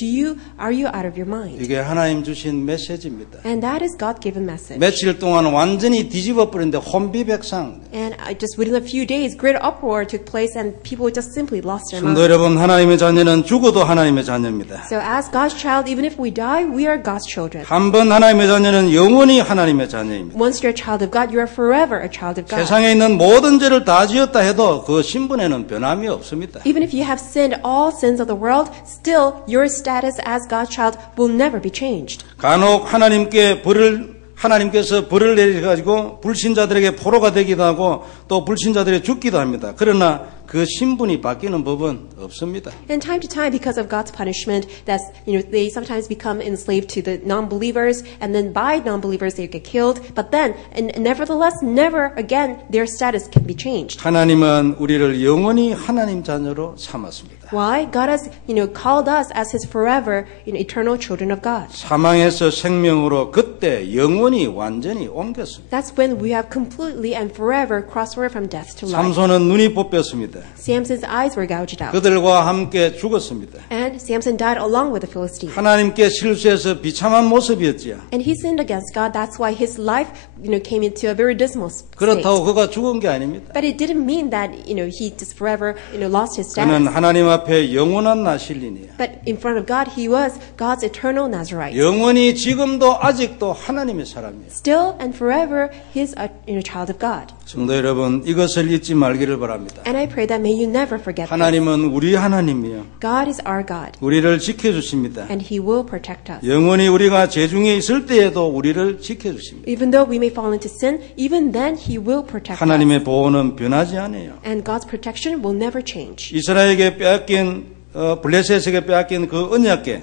Are you out of your mind? 이게 하나님 주신 메시지입니다. And that is God-given message. 며칠 동안 완전히 뒤집어 버렸는데 혼비백상. And just within a few days, great uproar took place and people just simply lost their 성도 mind. 여러분, 하나님의 자녀는 죽어도 하나님의 자녀입니다. So as God's child, even if we die, we are God's children. 한 번 하나님의 자녀는 영원히 하나님의 자녀입니다. Once you're a child of God, you are forever a child of God. 세상에 있는 모든 죄를 다 지었다 해도 그 신분에는 변함이 없습니다. Even if you have sinned all sins of the world, still your status as God's child will never be changed. 간혹 하나님께서 벌을 내리셔가지고 불신자들에게 포로가 되기도 하고 또 불신자들이 죽기도 합니다. 그러나 그 신분이 바뀌는 법은 없습니다. And time to time, because of God's punishment, that's they sometimes become enslaved to the non-believers, and then by non-believers they get killed. But then, and nevertheless, never again their status can be changed. 하나님은 우리를 영원히 하나님 자녀로 삼았습니다. Why? God has called us as His forever eternal children of God. 사망에서 생명으로 그때 영원히 완전히 옮겼습니다. That's when we have completely and forever crossed over from death to life. 삼손은 눈이 뽑혔습니다. Samson's eyes were gouged out. 그들과 함께 죽었습니다. And Samson died along with the Philistines. 하나님께 실수해서 비참한 모습이었지요. And he sinned against God. That's why his life, came into a very dismal state. 그렇다고 그가 죽은 게 아닙니다. But it didn't mean that, he just forever, lost his 그는 status. 하나님 앞에 영원한 나실린이에요. But in front of God, he was God's eternal Nazarite. 영원히 지금도 아직도 하나님의 사람이에요. Still and forever, he's a child of God. 성도 여러분, 이것을 잊지 말기를 바랍니다. And I pray that may you never forget this. 하나님은 우리 하나님이요. God is our God. 우리를 지켜주십니다. And he will protect us. 영원히 우리가 죄중에 있을 때에도 우리를 지켜주십니다. Even though we may fall into sin, even then he will protect us. 하나님의 보호는 변하지 않아요. And God's protection will never change. 이스라엘에게 빼앗긴 블레셋에게 빼앗긴 그 언약궤,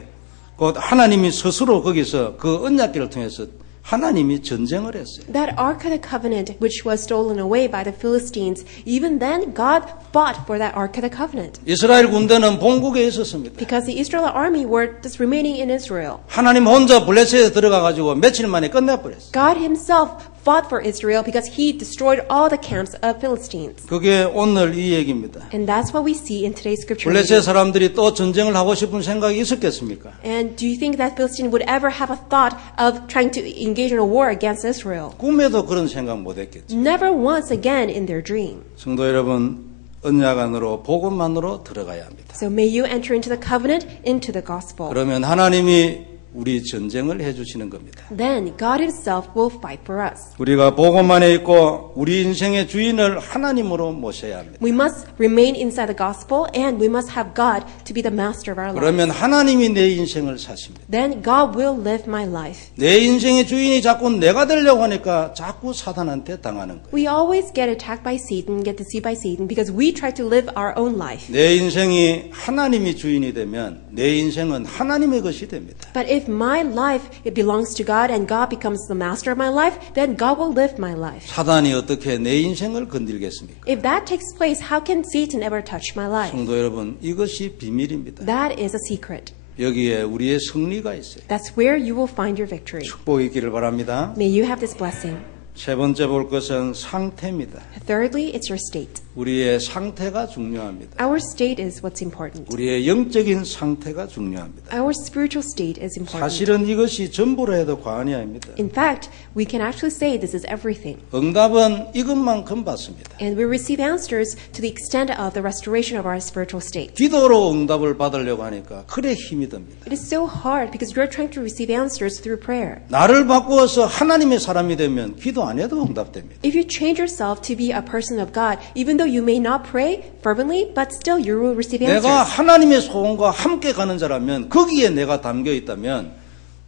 곧 하나님이 스스로 거기서 그 언약궤를 통해서 하나님이 전쟁을 했어요. That Ark of the Covenant, which was stolen away by the Philistines, even then God fought for that Ark of the Covenant. 이스라엘 군대는 본국에 있었습니다. Because the Israelite army were just remaining in Israel. 하나님 혼자 블레셋에 들어가가지고 며칠 만에 끝내버렸어요. God himself fought for Israel because he destroyed all the camps of Philistines. 그게 오늘 이 얘기입니다. And that's what we see in today's scripture. 블레셋 사람들이 또 전쟁을 하고 싶은 생각이 있었겠습니까? And do you think that Philistine would ever have a thought of trying to engage in a war against Israel? 꿈에도 그런 생각 못했겠죠. Never once again in their dream. 성도 여러분, 언약 안으로 복음만으로 들어가야 합니다. So may you enter into the covenant, into the gospel. 그러면 하나님이 우리 전쟁을 해주시는 겁니다. Then God himself will fight for us. 우리가 복음 안에 있고 우리 인생의 주인을 하나님으로 모셔야 합니다. We must remain inside the gospel and we must have God to be the master of our life. 그러면 하나님이 내 인생을 사십니다. Then God will live my life. 내 인생의 주인이 자꾸 내가 되려고 하니까 자꾸 사단한테 당하는 거예요. We always get attacked by Satan, get deceived by Satan because we try to live our own life. 내 인생이 하나님이 주인이 되면 내 인생은 하나님의 것이 됩니다. But if my life it belongs to God and God becomes the master of my life, then God will live my life. 사단이 어떻게 내 인생을 건들겠습니까? If that takes place, how can Satan ever touch my life? 성도 여러분, 이것이 비밀입니다. That is a secret. 여기에 우리의 승리가 있어요. That's where you will find your victory. 축복이 있기를 바랍니다. May you have this blessing. 세 번째 볼 것은 상태입니다. Thirdly, it's your state. 우리의 상태가 중요합니다. Our state is what's important. 우리의 영적인 상태가 중요합니다. Our spiritual state is important. 사실은 이것이 전부라 해도 과언이 아닙니다. In fact, we can actually say this is everything. 응답은 이것만큼 받습니다. And we receive answers to the extent of the restoration of our spiritual state. 기도로 응답을 받으려고 하니까 그래 힘이 듭니다. It is so hard because you're trying to receive answers through prayer. 나를 바꾸어서 하나님의 사람이 되면 기도 안 해도 응답됩니다. If you change yourself to be a person of God, even though you may not pray fervently, but still you will receive 내가 answers. 하나님의 소원과 함께 가는 자라면 거기에 내가 담겨 있다면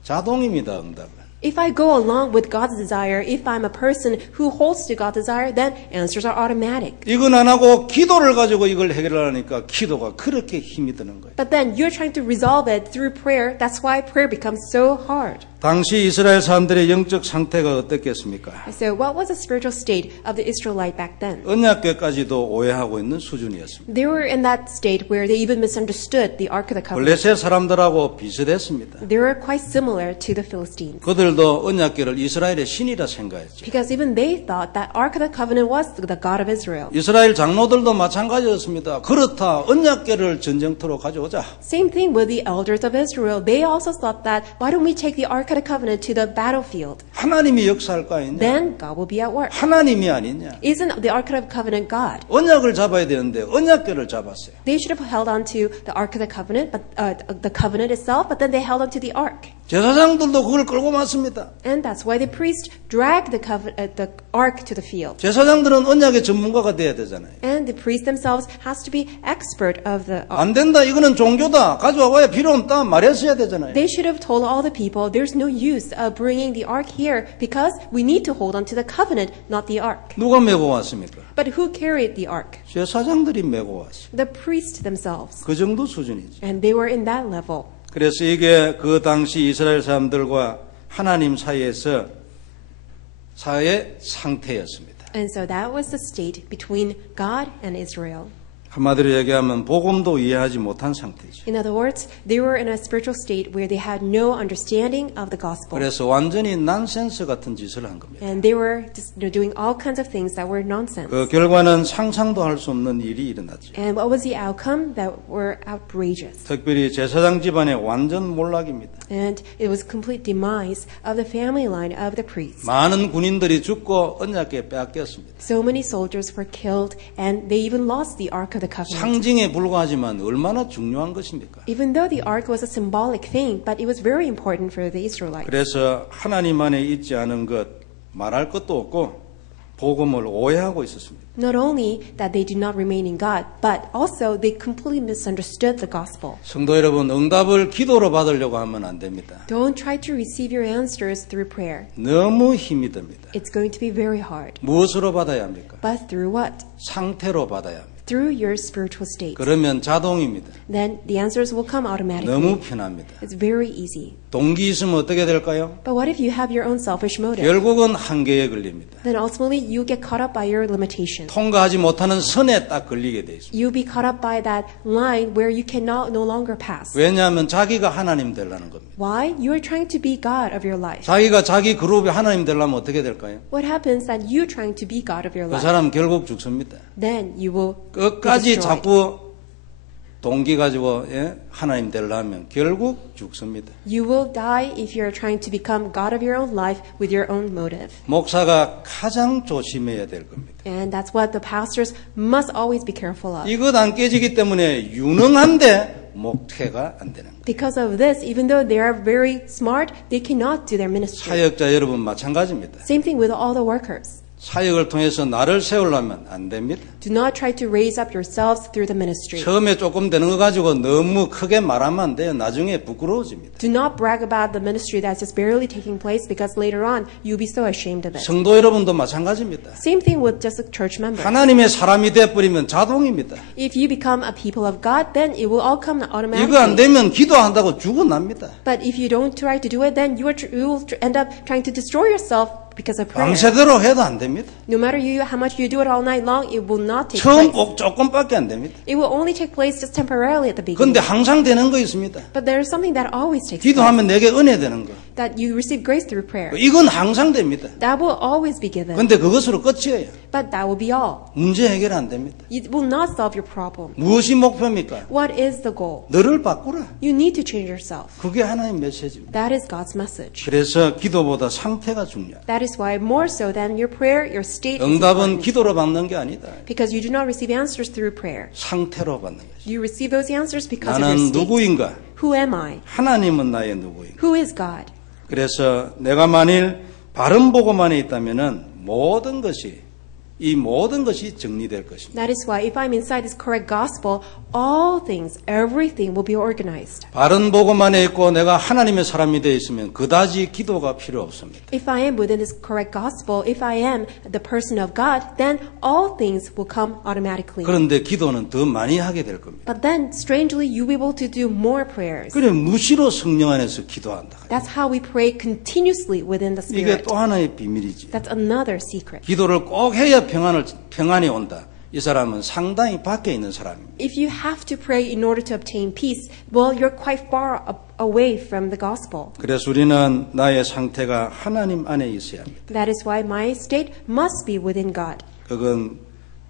자동입니다. 응답은. If I go along with God's desire, if I'm a person who holds to God's desire, then answers are automatic. 이건 안 하고 기도를 가지고 이걸 해결하니까 기도가 그렇게 힘이 드는 거예요. But then you're trying to resolve it through prayer. That's why prayer becomes so hard. 당시 이스라엘 사람들의 영적 상태가 어떻겠습니까? So what was the spiritual state of the Israelite back then? 언약궤까지도 오해하고 있는 수준이었습니다. They were in that state where they even misunderstood the Ark of the Covenant. 블레셋 사람들하고 비슷했습니다. They were quite similar to the Philistines. 그들도 언약궤를 이스라엘의 신이라 생각했죠. Because even they thought that Ark of the Covenant was the God of Israel. 이스라엘 장로들도 마찬가지였습니다. 그렇다, 언약궤를 전쟁터로 가져오자. Same thing with the elders of Israel. They also thought that why don't we take the Ark of the Covenant to the battlefield? 하나님이 역사할 거 아니냐? Then God will be at work. 하나님이 아니냐? Isn't the Ark of the Covenant God? 언약을 잡아야 되는데 언약궤를 잡았어요. They should have held on to the Ark of the Covenant, but the covenant itself, but then they held on to the Ark. 제사장들도 그걸 끌고 왔습니다. And that's why the priest dragged the Ark to the field. 제사장들은 언약의 전문가가 돼야 되잖아요. And the priests themselves has to be expert of the Ark. 안 된다, 이거는 종교다, 가져와봐야 필요 없다 말했어야 되잖아요. They should have told all the people there's no use of bringing the Ark here because we need to hold on to the covenant, not the Ark. 누가 메고 왔습니까? But who carried the Ark? 제사장들이 메고 왔어요. The priests themselves. 그 정도 수준이죠. And they were in that level. 그래서 이게 그 당시 이스라엘 사람들과 하나님 사이의 상태였습니다. And so that was the state between God and Israel. 한마디로 얘기하면 복음도 이해하지 못한 상태죠. In other words, they were in a spiritual state where they had no understanding of the gospel. 그래서 완전히 난센스 같은 짓을 한 겁니다. And they were just doing all kinds of things that were nonsense. 그 결과는 상상도 할 수 없는 일이 일어났죠. And what was the outcome? That were outrageous. 특별히 제사장 집안의 완전 몰락입니다. And it was complete demise of the family line of the priests. 많은 군인들이 죽고 언약궤 빼앗겼습니다. So many soldiers were killed and they even lost the Ark of the Covenant. 상징에 불과하지만 얼마나 중요한 것입니까? Even though the Ark was a symbolic thing, but it was very important for the Israelites. 그래서 하나님 안에 있지 않은 것 말할 것도 없고 복음을 오해하고 있었습니다. Not only that they did not remain in God, but also they completely misunderstood the gospel. 성도 여러분, 응답을 기도로 받으려고 하면 안 됩니다. Don't try to receive your answers through prayer. 너무 힘이 듭니다. It's going to be very hard. 무엇으로 받아야 합니까? But through what? 상태로 받아야 합니다. Through your spiritual state. 그러면 자동입니다. Then the answers will come automatically. 너무 편합니다. It's very easy. 동기 있으면 어떻게 될까요? But what if you have your own selfish motive? 결국은 한계에 걸립니다. Then ultimately you get caught up by your limitations. 통과하지 못하는 선에 딱 걸리게 돼 있습니다. You'll be caught up by that line where you cannot no longer pass. 왜냐하면 자기가 하나님 되려는 겁니다. Why? You are trying to be God of your life. 자기가 자기 그룹이 하나님 되려면 어떻게 될까요? What happens that you're trying to be God of your 그 life? 사람 결국 죽습니다. Then you will be 끝까지 destroyed. 자꾸 동기 가지고 하나님 되려면 결국 죽습니다. You will die if you're trying to become God of your own life with your own motive. 목사가 가장 조심해야 될 겁니다. And that's what the pastors must always be careful of. 이것 안 깨지기 때문에 유능한데 목회가 안 되는 거예요. Because of this, even though they are very smart, they cannot do their ministry. 사역자 여러분 마찬가지입니다. Same thing with all the workers. 사역을 통해서 나를 세우려면 안 됩니다. Do not try to raise up yourselves through the ministry. 처음에 조금 되는 거 가지고 너무 크게 말하면 안 돼요. 나중에 부끄러워집니다. Do not brag about the ministry that's just barely taking place because later on you'll be so ashamed of it. 성도 여러분도 마찬가지입니다. Same thing with just a church member. 하나님의 사람이 되어버리면 자동입니다. If you become a people of God, then it will all come automatically. 이거 안 되면 기도한다고 죽어납니다. But if you don't try to do it, then you will end up trying to destroy yourself because of prayer. 밤새도록 해도 안 됩니다. No matter how much you do it all night long, it will not take 처음 place. 꼭 조금밖에 안 됩니다. It will only take place just temporarily at the beginning. 그런데 항상 되는 거 있습니다. But there is something that always takes place. 기도하면 내게 은혜 되는 거. That you receive grace through prayer. 이건 항상 됩니다. That will always be given. 그런데 그것으로 끝이에요. But that will be all. 문제 해결 안 됩니다. It will not solve your problem. 무엇이 목표입니까? What is the goal? 너를 바꾸라. You need to change yourself. 그게 하나님 메시지입니다. That is God's message. 그래서 기도보다 상태가 중요해요. That is why more so than your prayer, your state is 응답은 important. 기도로 받는 게 아니다. Because you do not receive answers through prayer. 상태로 받는 것이죠. You receive those answers because of your 나는 state. 누구인가? Who am I? 하나님은 나의 누구인가? Who is God? 그래서 내가 만일 바른 복음 안에 있다면은 모든 것이 이 모든 것이 정리될 것입니다. That is why if I'm inside this correct gospel, all things, everything will be organized. 바른 복음 안에 있고 내가 하나님의 사람이 되어 있으면 그다지 기도가 필요 없습니다. If I am within this correct gospel, if I am the person of God, then all things will come automatically. 그런데 기도는 더 많이 하게 될 겁니다. But then, strangely, you will be able to do more prayers. 그래 무시로 성령 안에서 기도한다. That's how we pray continuously within the 이게 Spirit. 또 하나의 비밀이지. That's another secret. 기도를 꼭 해야 평안이 온다. 이 사람은 상당히 밖에 있는 사람입니다. If you have to pray in order to obtain peace, well, you're quite far away from the gospel. 그래서 우리는 나의 상태가 하나님 안에 있어야 합니다. That is why my state must be within God. 그건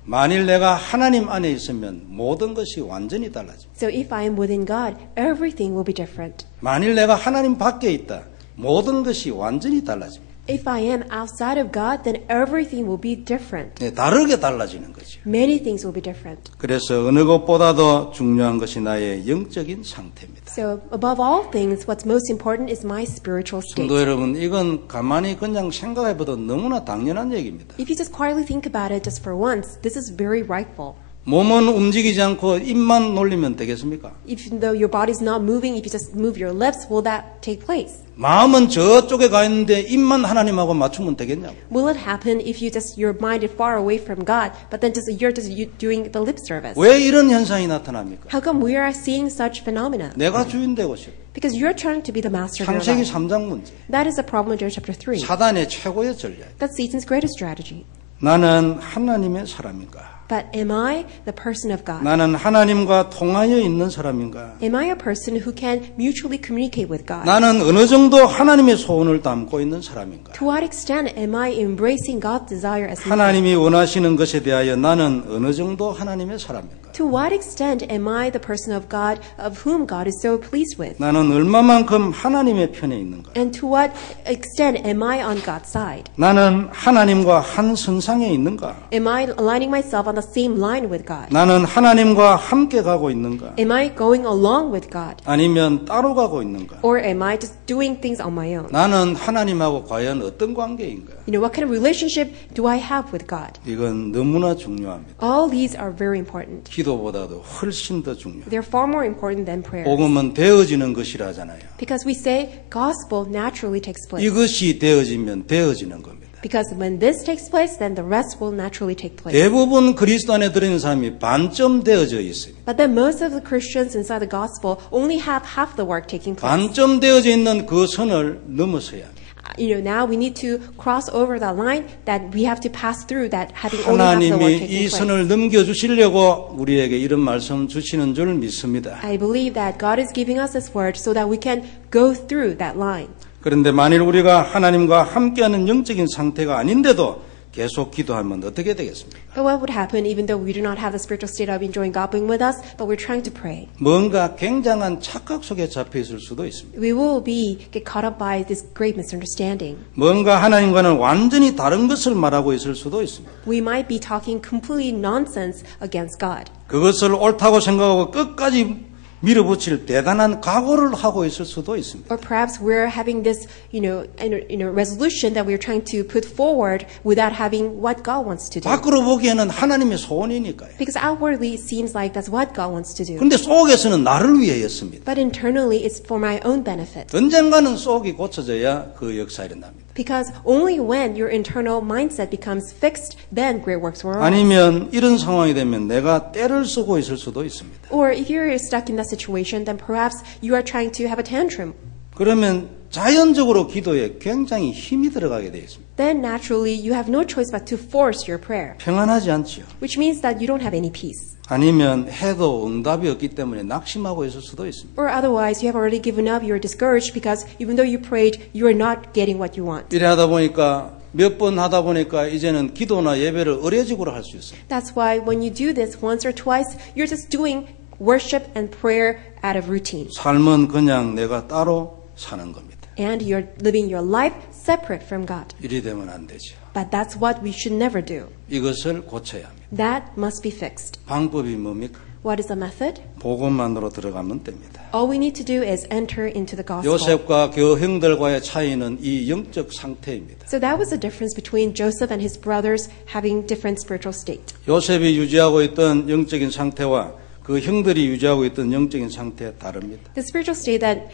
만일 내가 하나님 안에 있으면 모든 것이 완전히 달라집니다. So if I am within God, everything will be different. 만일 내가 하나님 밖에 있다. 모든 것이 완전히 달라집니다. If I am outside of God, then everything will be different. 네, 다르게 달라지는 거죠. Many things will be different. 그래서 어느 것보다도 중요한 것이 나의 영적인 상태입니다. So above all things, what's most important is my spiritual state. 성도 여러분, 이건 가만히 그냥 생각해봐도 너무나 당연한 얘기입니다. If you just quietly think about it just for once, this is very rightful. 몸은 움직이지 않고 입만 놀리면 되겠습니까? Even though your body's not moving, if you just move your lips, will that take place? 마음은 저쪽에 가 있는데 입만 하나님하고 맞추면 되겠냐고. Will it happen if your mind is far away from God, but then you're doing the lip service? 왜 이런 현상이 나타납니까? How come we are seeing such phenomena? 내가 주인 되고 싶어. Because you're trying to be the master of your 창세기 life. 3장 문제. That is the problem in Genesis chapter 3. 사단의 최고의 전략. That's Satan's greatest strategy. 나는 하나님의 사람인가? But am I the person of God? 나는 하나님과 통하여 있는 사람인가? Am I a person who can mutually communicate with God? 나는 어느 정도 하나님의 소원을 담고 있는 사람인가? To what extent am I embracing God's desire as mine? 하나님이 원하시는 것에 대하여 나는 어느 정도 하나님의 사람인가? To what extent am I the person of God of whom God is so pleased with? 나는 얼마만큼 하나님의 편에 있는가? And to what extent am I on God's side? 나는 하나님과 한 선상에 있는가? Am I aligning myself on the same line with God? 나는 하나님과 함께 가고 있는가? Am I going along with God? 아니면 따로 가고 있는가? Or am I just doing things on my own? 나는 하나님하고 과연 어떤 관계인가? You know, what kind of relationship do I have with God? 이건 너무나 중요합니다. All these are very important. 기도보다도 훨씬 더 중요합니다. They're far more important than prayer. 복음은 되어지는 것이라 하잖아요. Because we say gospel naturally takes place. 이것이 되어지면 되어지는 겁니다. Because when this takes place, then the rest will naturally take place. 대부분 그리스도 안에 들어있는 사람이 반점 되어져 있습니다. But then most of the Christians inside the gospel only have half the work taking place. 반점 되어져 있는 그 선을 넘어서야 합니다. You know, now we need to cross over that line that we have to pass through that having only half the work 하나님이 taking 이 place. 선을 넘겨주시려고 우리에게 이런 말씀 주시는 줄 믿습니다. I believe that God is giving us this word so that we can go through that line. 그런데 만일 우리가 하나님과 함께하는 영적인 상태가 아닌데도 계속 기도하면 어떻게 되겠습니까? But what would happen even though we do not have the spiritual state of enjoying God being with us, but we're trying to pray? 뭔가 굉장한 착각 속에 잡혀 있을 수도 있습니다. We will get caught up by this great misunderstanding. 뭔가 하나님과는 완전히 다른 것을 말하고 있을 수도 있습니다. We might be talking completely nonsense against God. 그것을 옳다고 생각하고 끝까지 밀어붙일 대단한 각오를 하고 있을 수도 있습니다. Or perhaps we're having this, resolution that we're trying to put forward without having what God wants to do. 밖으로 보기에는 하나님의 소원이니까요. Because outwardly it seems like that's what God wants to do. 그런데 속에서는 나를 위하였습니다. But internally it's for my own benefit. 언젠가는 속이 고쳐져야 그 역사 일어납니다. Because only when your internal mindset becomes fixed, then great works will arise. 아니면 이런 상황이 되면 내가 때를 쓰고 있을 수도 있습니다. Or if you're stuck in that situation, then perhaps you are trying to have a tantrum. 그러면 자연적으로 기도에 굉장히 힘이 들어가게 되어 있습니다. Then naturally you have no choice but to force your prayer, 평안하지 않지요. which means that you don't have any peace. 아니면 해도 응답이 없기 때문에 낙심하고 있을 수도 있습니다. Or otherwise, you have already given up, you're discouraged because even though you prayed, you are not getting what you want. 이래 하다 보니까 몇 번 하다 보니까 이제는 기도나 예배를 의례적으로 할 수 있어요. That's why when you do this once or twice, you're just doing worship and prayer out of routine. 삶은 그냥 내가 따로 사는 겁니다. And you're living your life separate from God. 이리 되면 안 되죠. But that's what we should never do. 이것을 고쳐야 합니다. That must be fixed. 방법이 뭡니까? What is the method? 복음만으로 들어가면 됩니다. All we need to do is enter into the gospel. 요셉과 그 형들과의 차이는 이 영적 상태입니다. So that was the difference between Joseph and his brothers having different spiritual state. 요셉이 유지하고 있던 영적인 상태와 그 형들이 유지하고 있던 영적인 상태 다릅니다. The spiritual state that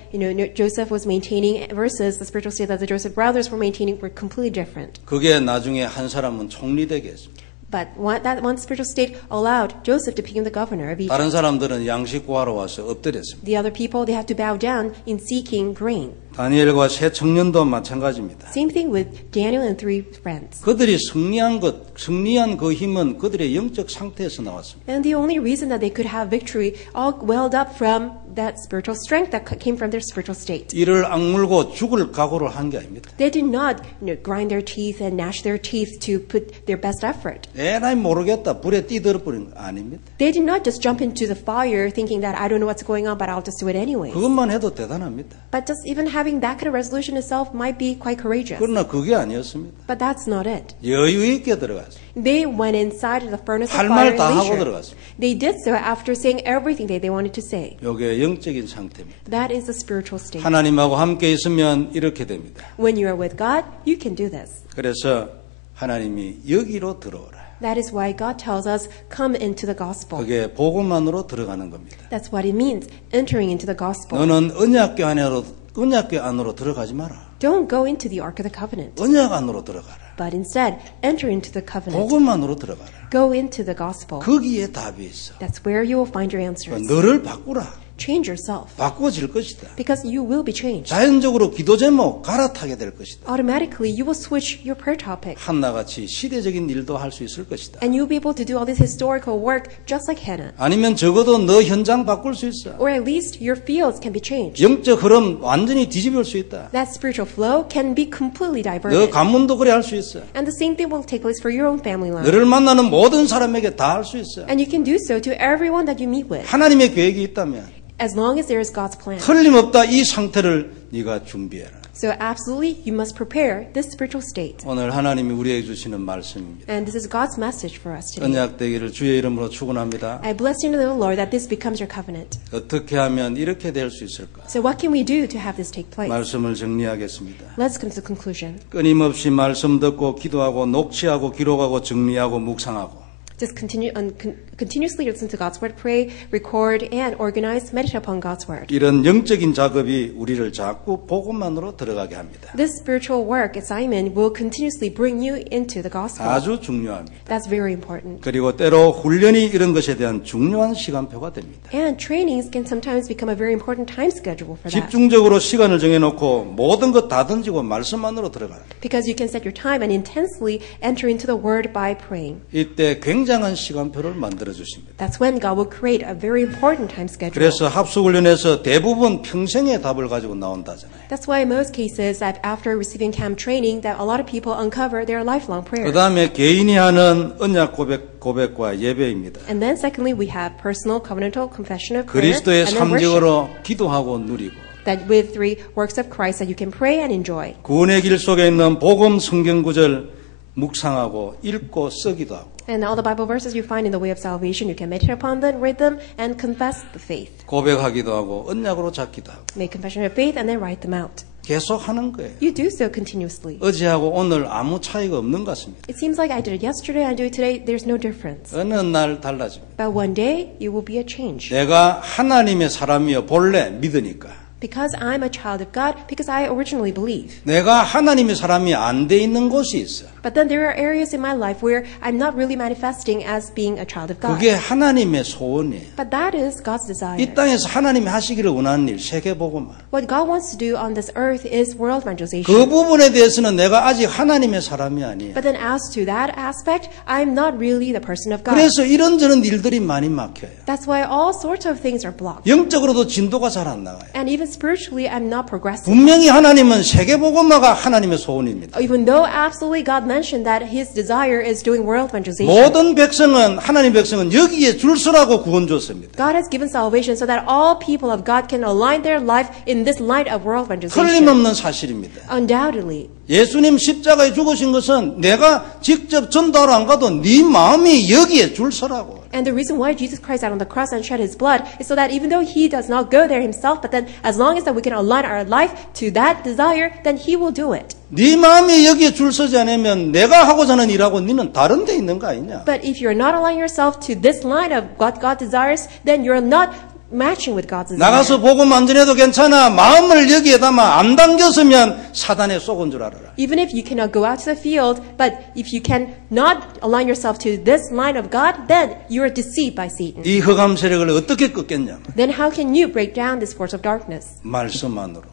Joseph was maintaining versus the spiritual state that the Joseph brothers were maintaining were completely different. 그게 나중에 한 사람은 총리 되게 했습니다. But that one spiritual state allowed Joseph to become the governor of Egypt. 다른 사람들은 양식 구하러 와서 엎드렸습니다. The other people, they had to bow down in seeking grain. 다니엘과 세 청년도 마찬가지입니다. Same thing with Daniel and three friends. 그들이 승리한 그 힘은 그들의 영적 상태에서 나왔습니다. And the only reason that they could have victory all welled up from that spiritual strength that came from their spiritual state. 이를 악물고 죽을 각오를 한 게 아닙니다. They did not grind their teeth and gnash their teeth to put their best effort. 에라이 모르겠다. 불에 뛰들어버린 거 아닙니다. They did not just jump into the fire thinking that I don't know what's going on, but I'll just do it anyway. 그것만 해도 대단합니다. But just even having that kind of resolution itself might be quite courageous. 그러나 그게 아니었습니다. But that's not it. 여유 있게 들어갔습니다. They went inside the furnace of 할 fire 말 다 and 하고 leisure. 들어갔습니다. They did so after saying everything that they wanted to say. 이게 영적인 상태입니다. That is the spiritual state. 하나님하고 함께 있으면 이렇게 됩니다. When you are with God, you can do this. 그래서 하나님이 여기로 들어오라. That is why God tells us, come into the gospel. 그게 복음만으로 들어가는 겁니다. That's what it means, entering into the gospel. 너는 언약궤 안으로 들어가지 마라. Don't go into the Ark of the Covenant, 언약 안으로 들어가라. but instead, enter into the covenant. 복음만으로 들어가라. Go into the gospel. 거기에 답이 있어. That's where you will find your answers. 너를 바꾸라. Change yourself, 바꾸어질 것이다. because you will be changed. 자연적으로 기도 제목 갈아타게 될 것이다. Automatically, you will switch your prayer topic, 한나같이 시대적인 일도 할 수 있을 것이다. and you'll be able to do all this historical work just like Hannah. 아니면 적어도 너 현장 바꿀 수 있어. Or at least your fields can be changed. 영적 흐름 완전히 뒤집을 수 있다. That spiritual flow can be completely 너 diverted. 가문도 그래 할 수 있어. And the same thing will take place for your own family life. 너를 만나는 모든 사람에게 다 할 수 있어. And you can do so to everyone that you meet with. 하나님의 계획이 있다면 As long as there is God's plan. 틀림없다. 이 상태를 네가 준비해라. So absolutely, you must prepare this spiritual state. 오늘 하나님이 우리에게 주시는 말씀입니다. And this is God's message for us today. 언약되기를 주의 이름으로 축원합니다. I bless you in the name of the Lord that this becomes your covenant. 어떻게 하면 이렇게 될 수 있을까? So what can we do to have this take place? 말씀을 정리하겠습니다. Let's come to the conclusion. 끊임없이 말씀 듣고 기도하고 녹취하고 기록하고 정리하고 묵상하고 Just continuously listen to God's word, pray, record, and organize, meditate upon God's word. 이런 영적인 작업이 우리를 자꾸 복음만으로 들어가게 합니다. This spiritual work assignment will continuously bring you into the gospel. 아주 중요합니다. That's very important. 그리고 때로 훈련이 이런 것에 대한 중요한 시간표가 됩니다. And trainings can sometimes become a very important time schedule for that. 집중적으로 시간을 정해놓고 모든 것 다 던지고 말씀만으로 들어가라. Because you can set your time and intensely enter into the word by praying. 이때 굉장한 시간표를 만들어 주십니다. That's when God will create a very important time schedule. 그래서 합숙훈련에서 대부분 평생의 답을 가지고 나온다잖아요. That's why in most cases that after receiving camp training that a lot of people uncover their lifelong 그 prayers. 다음에 개인이 하는 언약 고백과 예배입니다. And then secondly we have personal covenantal confession of prayer 그리스도의 and then worship. 삼직으로 기도하고 누리고 That with three works of Christ that you can pray and enjoy. 구원의 길 속에 있는 복음 성경 구절 묵상하고 읽고 쓰기도 하고 And all the Bible verses you find in the way of salvation, you can meditate upon them, read them, and confess the faith. 고백하기도 하고 언약으로 잡기도 하고 Make confession of faith and then write them out. 계속 하는 거예요. You do so continuously. 어제하고 오늘 아무 차이가 없는 것 같습니다. It seems like I did it yesterday, I do it today, there's no difference. 어느 날 달라집니다. But one day, you will be a change. 내가 하나님의 사람이여 본래 믿으니까 Because I'm a child of God, because I originally believe. 내가 하나님의 사람이 안 돼 있는 곳이 있어. But then there are areas in my life where I'm not really manifesting as being a child of God. 그게 하나님의 소원이에요. But that is God's desire. 이 땅에서 하나님이 하시기를 원하는 일 세계복음화. What God wants to do on this earth is world evangelization. 그 부분에 대해서는 내가 아직 하나님의 사람이 아니에요. But then as to that aspect, I'm not really the person of God. 그래서 이런저런 일들이 많이 막혀요. That's why all sorts of things are blocked. 영적으로도 진도가 잘 안 나가요. And even spiritually, I'm not progressing. 분명히 하나님은 세계복음화가 하나님의 소원입니다. Even though absolutely God mentioned that his desire is doing world evangelization. 모든 백성은 하나님 백성은 여기에 줄 서라고 구원 줬습니다. God has given salvation so that all people of God can align their life in this light of world evangelization. 틀림없는 사실입니다. Undoubtedly. 예수님 십자가에 죽으신 것은 내가 직접 전도하러 안 가도 네 마음이 여기에 줄 서라고. And the reason why Jesus Christ died on the cross and shed his blood is so that even though he does not go there himself, but then as long as that we can align our life to that desire, then he will do it. 네 마음이 여기에 줄 서지 않으면 내가 하고자 하는 일하고 너는 다른 데 있는 거 아니냐. But if you're not aligning yourself to this line of what God desires, then you're not matching with God's desire. 나가서 복음 안 전해도 괜찮아. 마음을 여기에 담아 안 당겼으면 사단에 쏘은 줄 알아라. Even if you cannot go out to the field, but if you can not align yourself to this line of God, then you are deceived by Satan. 이 흑암 세력을 어떻게 꺾겠냐? Then how can you break down this force of darkness? 말씀만으로.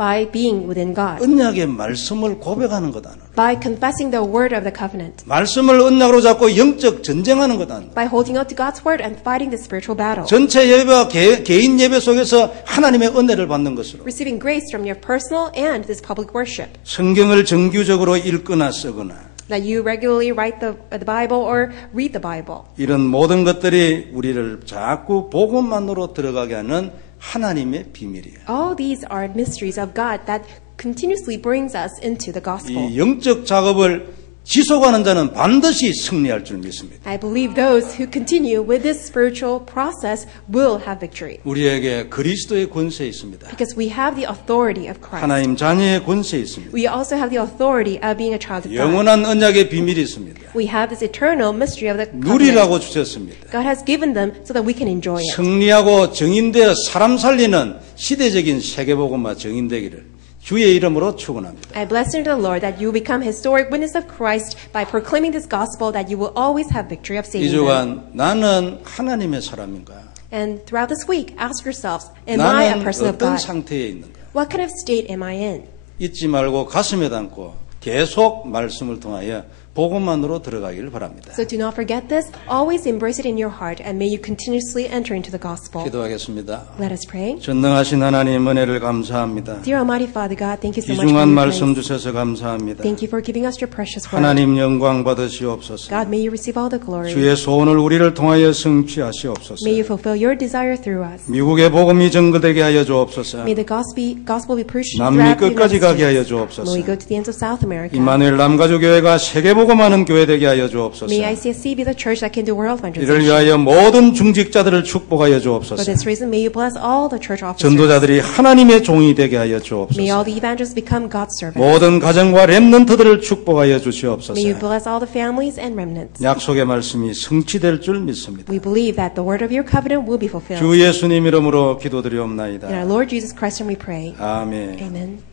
By being within God. 언약의 말씀을 고백하는 것 아니라. By confessing the word of the covenant. 말씀을 언약으로 잡고 영적 전쟁하는 것 아니라. By holding out to God's word and fighting the spiritual battle. 전체 예배와 개인 예배 속에서 하나님의 은혜를 받는 것으로. Receiving grace from your personal and this public worship. 성경을 정규적으로 읽거나 쓰거나. That you regularly write the Bible or read the Bible. 이런 모든 것들이 우리를 자꾸 복음만으로 들어가게 하는 하나님의 비밀이에요. All these are mysteries of God that continuously brings us into the gospel. 이 영적 작업을 지속하는 자는 반드시 승리할 줄 믿습니다. I believe those who continue with this spiritual process will have victory. 우리에게 그리스도의 권세 있습니다. Because we have the authority of Christ. 하나님 자녀의 권세 있습니다. We also have the authority of being a child of God. 영원한 언약의 비밀이 있습니다. We have this eternal mystery of the covenant. 누리라고 주셨습니다. God has given them so that we can enjoy it. 승리하고 정인되어 사람 살리는 시대적인 세계복음화 정인되기를 주의 이름으로 축원합니다. I bless you to the Lord that you will become historic witness of Christ by proclaiming this gospel that you will always have victory of 이 Satan. 주간 나는 하나님의 사람인가? And throughout this week, ask yourselves, am I a 나는 person of 어떤 God? 상태에 있는가? What kind of state am I in? 잊지 말고 가슴에 담고 계속 말씀을 통하여 복음만으로 들어가기를 바랍니다. So do not forget this. Always embrace it in your heart, and may you continuously enter into the gospel. 기도하겠습니다. Let us pray. 전능하신 하나님 은혜를 감사합니다. Dear Almighty Father God, thank you so much for 귀중한 your 말씀 grace. 주셔서 감사합니다. Thank you for giving us your precious word. 하나님 영광 받으시옵소서. God, may you receive all the glory. 주의 소원을 우리를 통하여 성취하시옵소서. May you fulfill your desire through us. 미국의 복음이 전거되게 하여 주옵소서. May the gospel be preached 남미 throughout the 끝까지 United 가게 하여 States. 주옵소서. May we go to the ends of South America. 임마누엘 남가주 교회가 세계 복음하는 교회 되게 하여 주옵소서. May ICSC be the church that can do world 이를 evangelization. 위하여 모든 중직자들을 축복하여 For 주옵소서. this reason, may you bless all the church officers. 전도자들이 하나님의 종이 되게 하여 May all 주옵소서. the evangelists become God's servants. 모든 가정과 렘넌트들을 축복하여 주시옵소서. May you bless all the families and remnants. 약속의 말씀이 성취될 줄 믿습니다. We believe that the word of your covenant will be fulfilled. 주 예수님 이름으로 기도드리옵나이다. In our Lord Jesus Christ, and we pray. 아멘. Amen.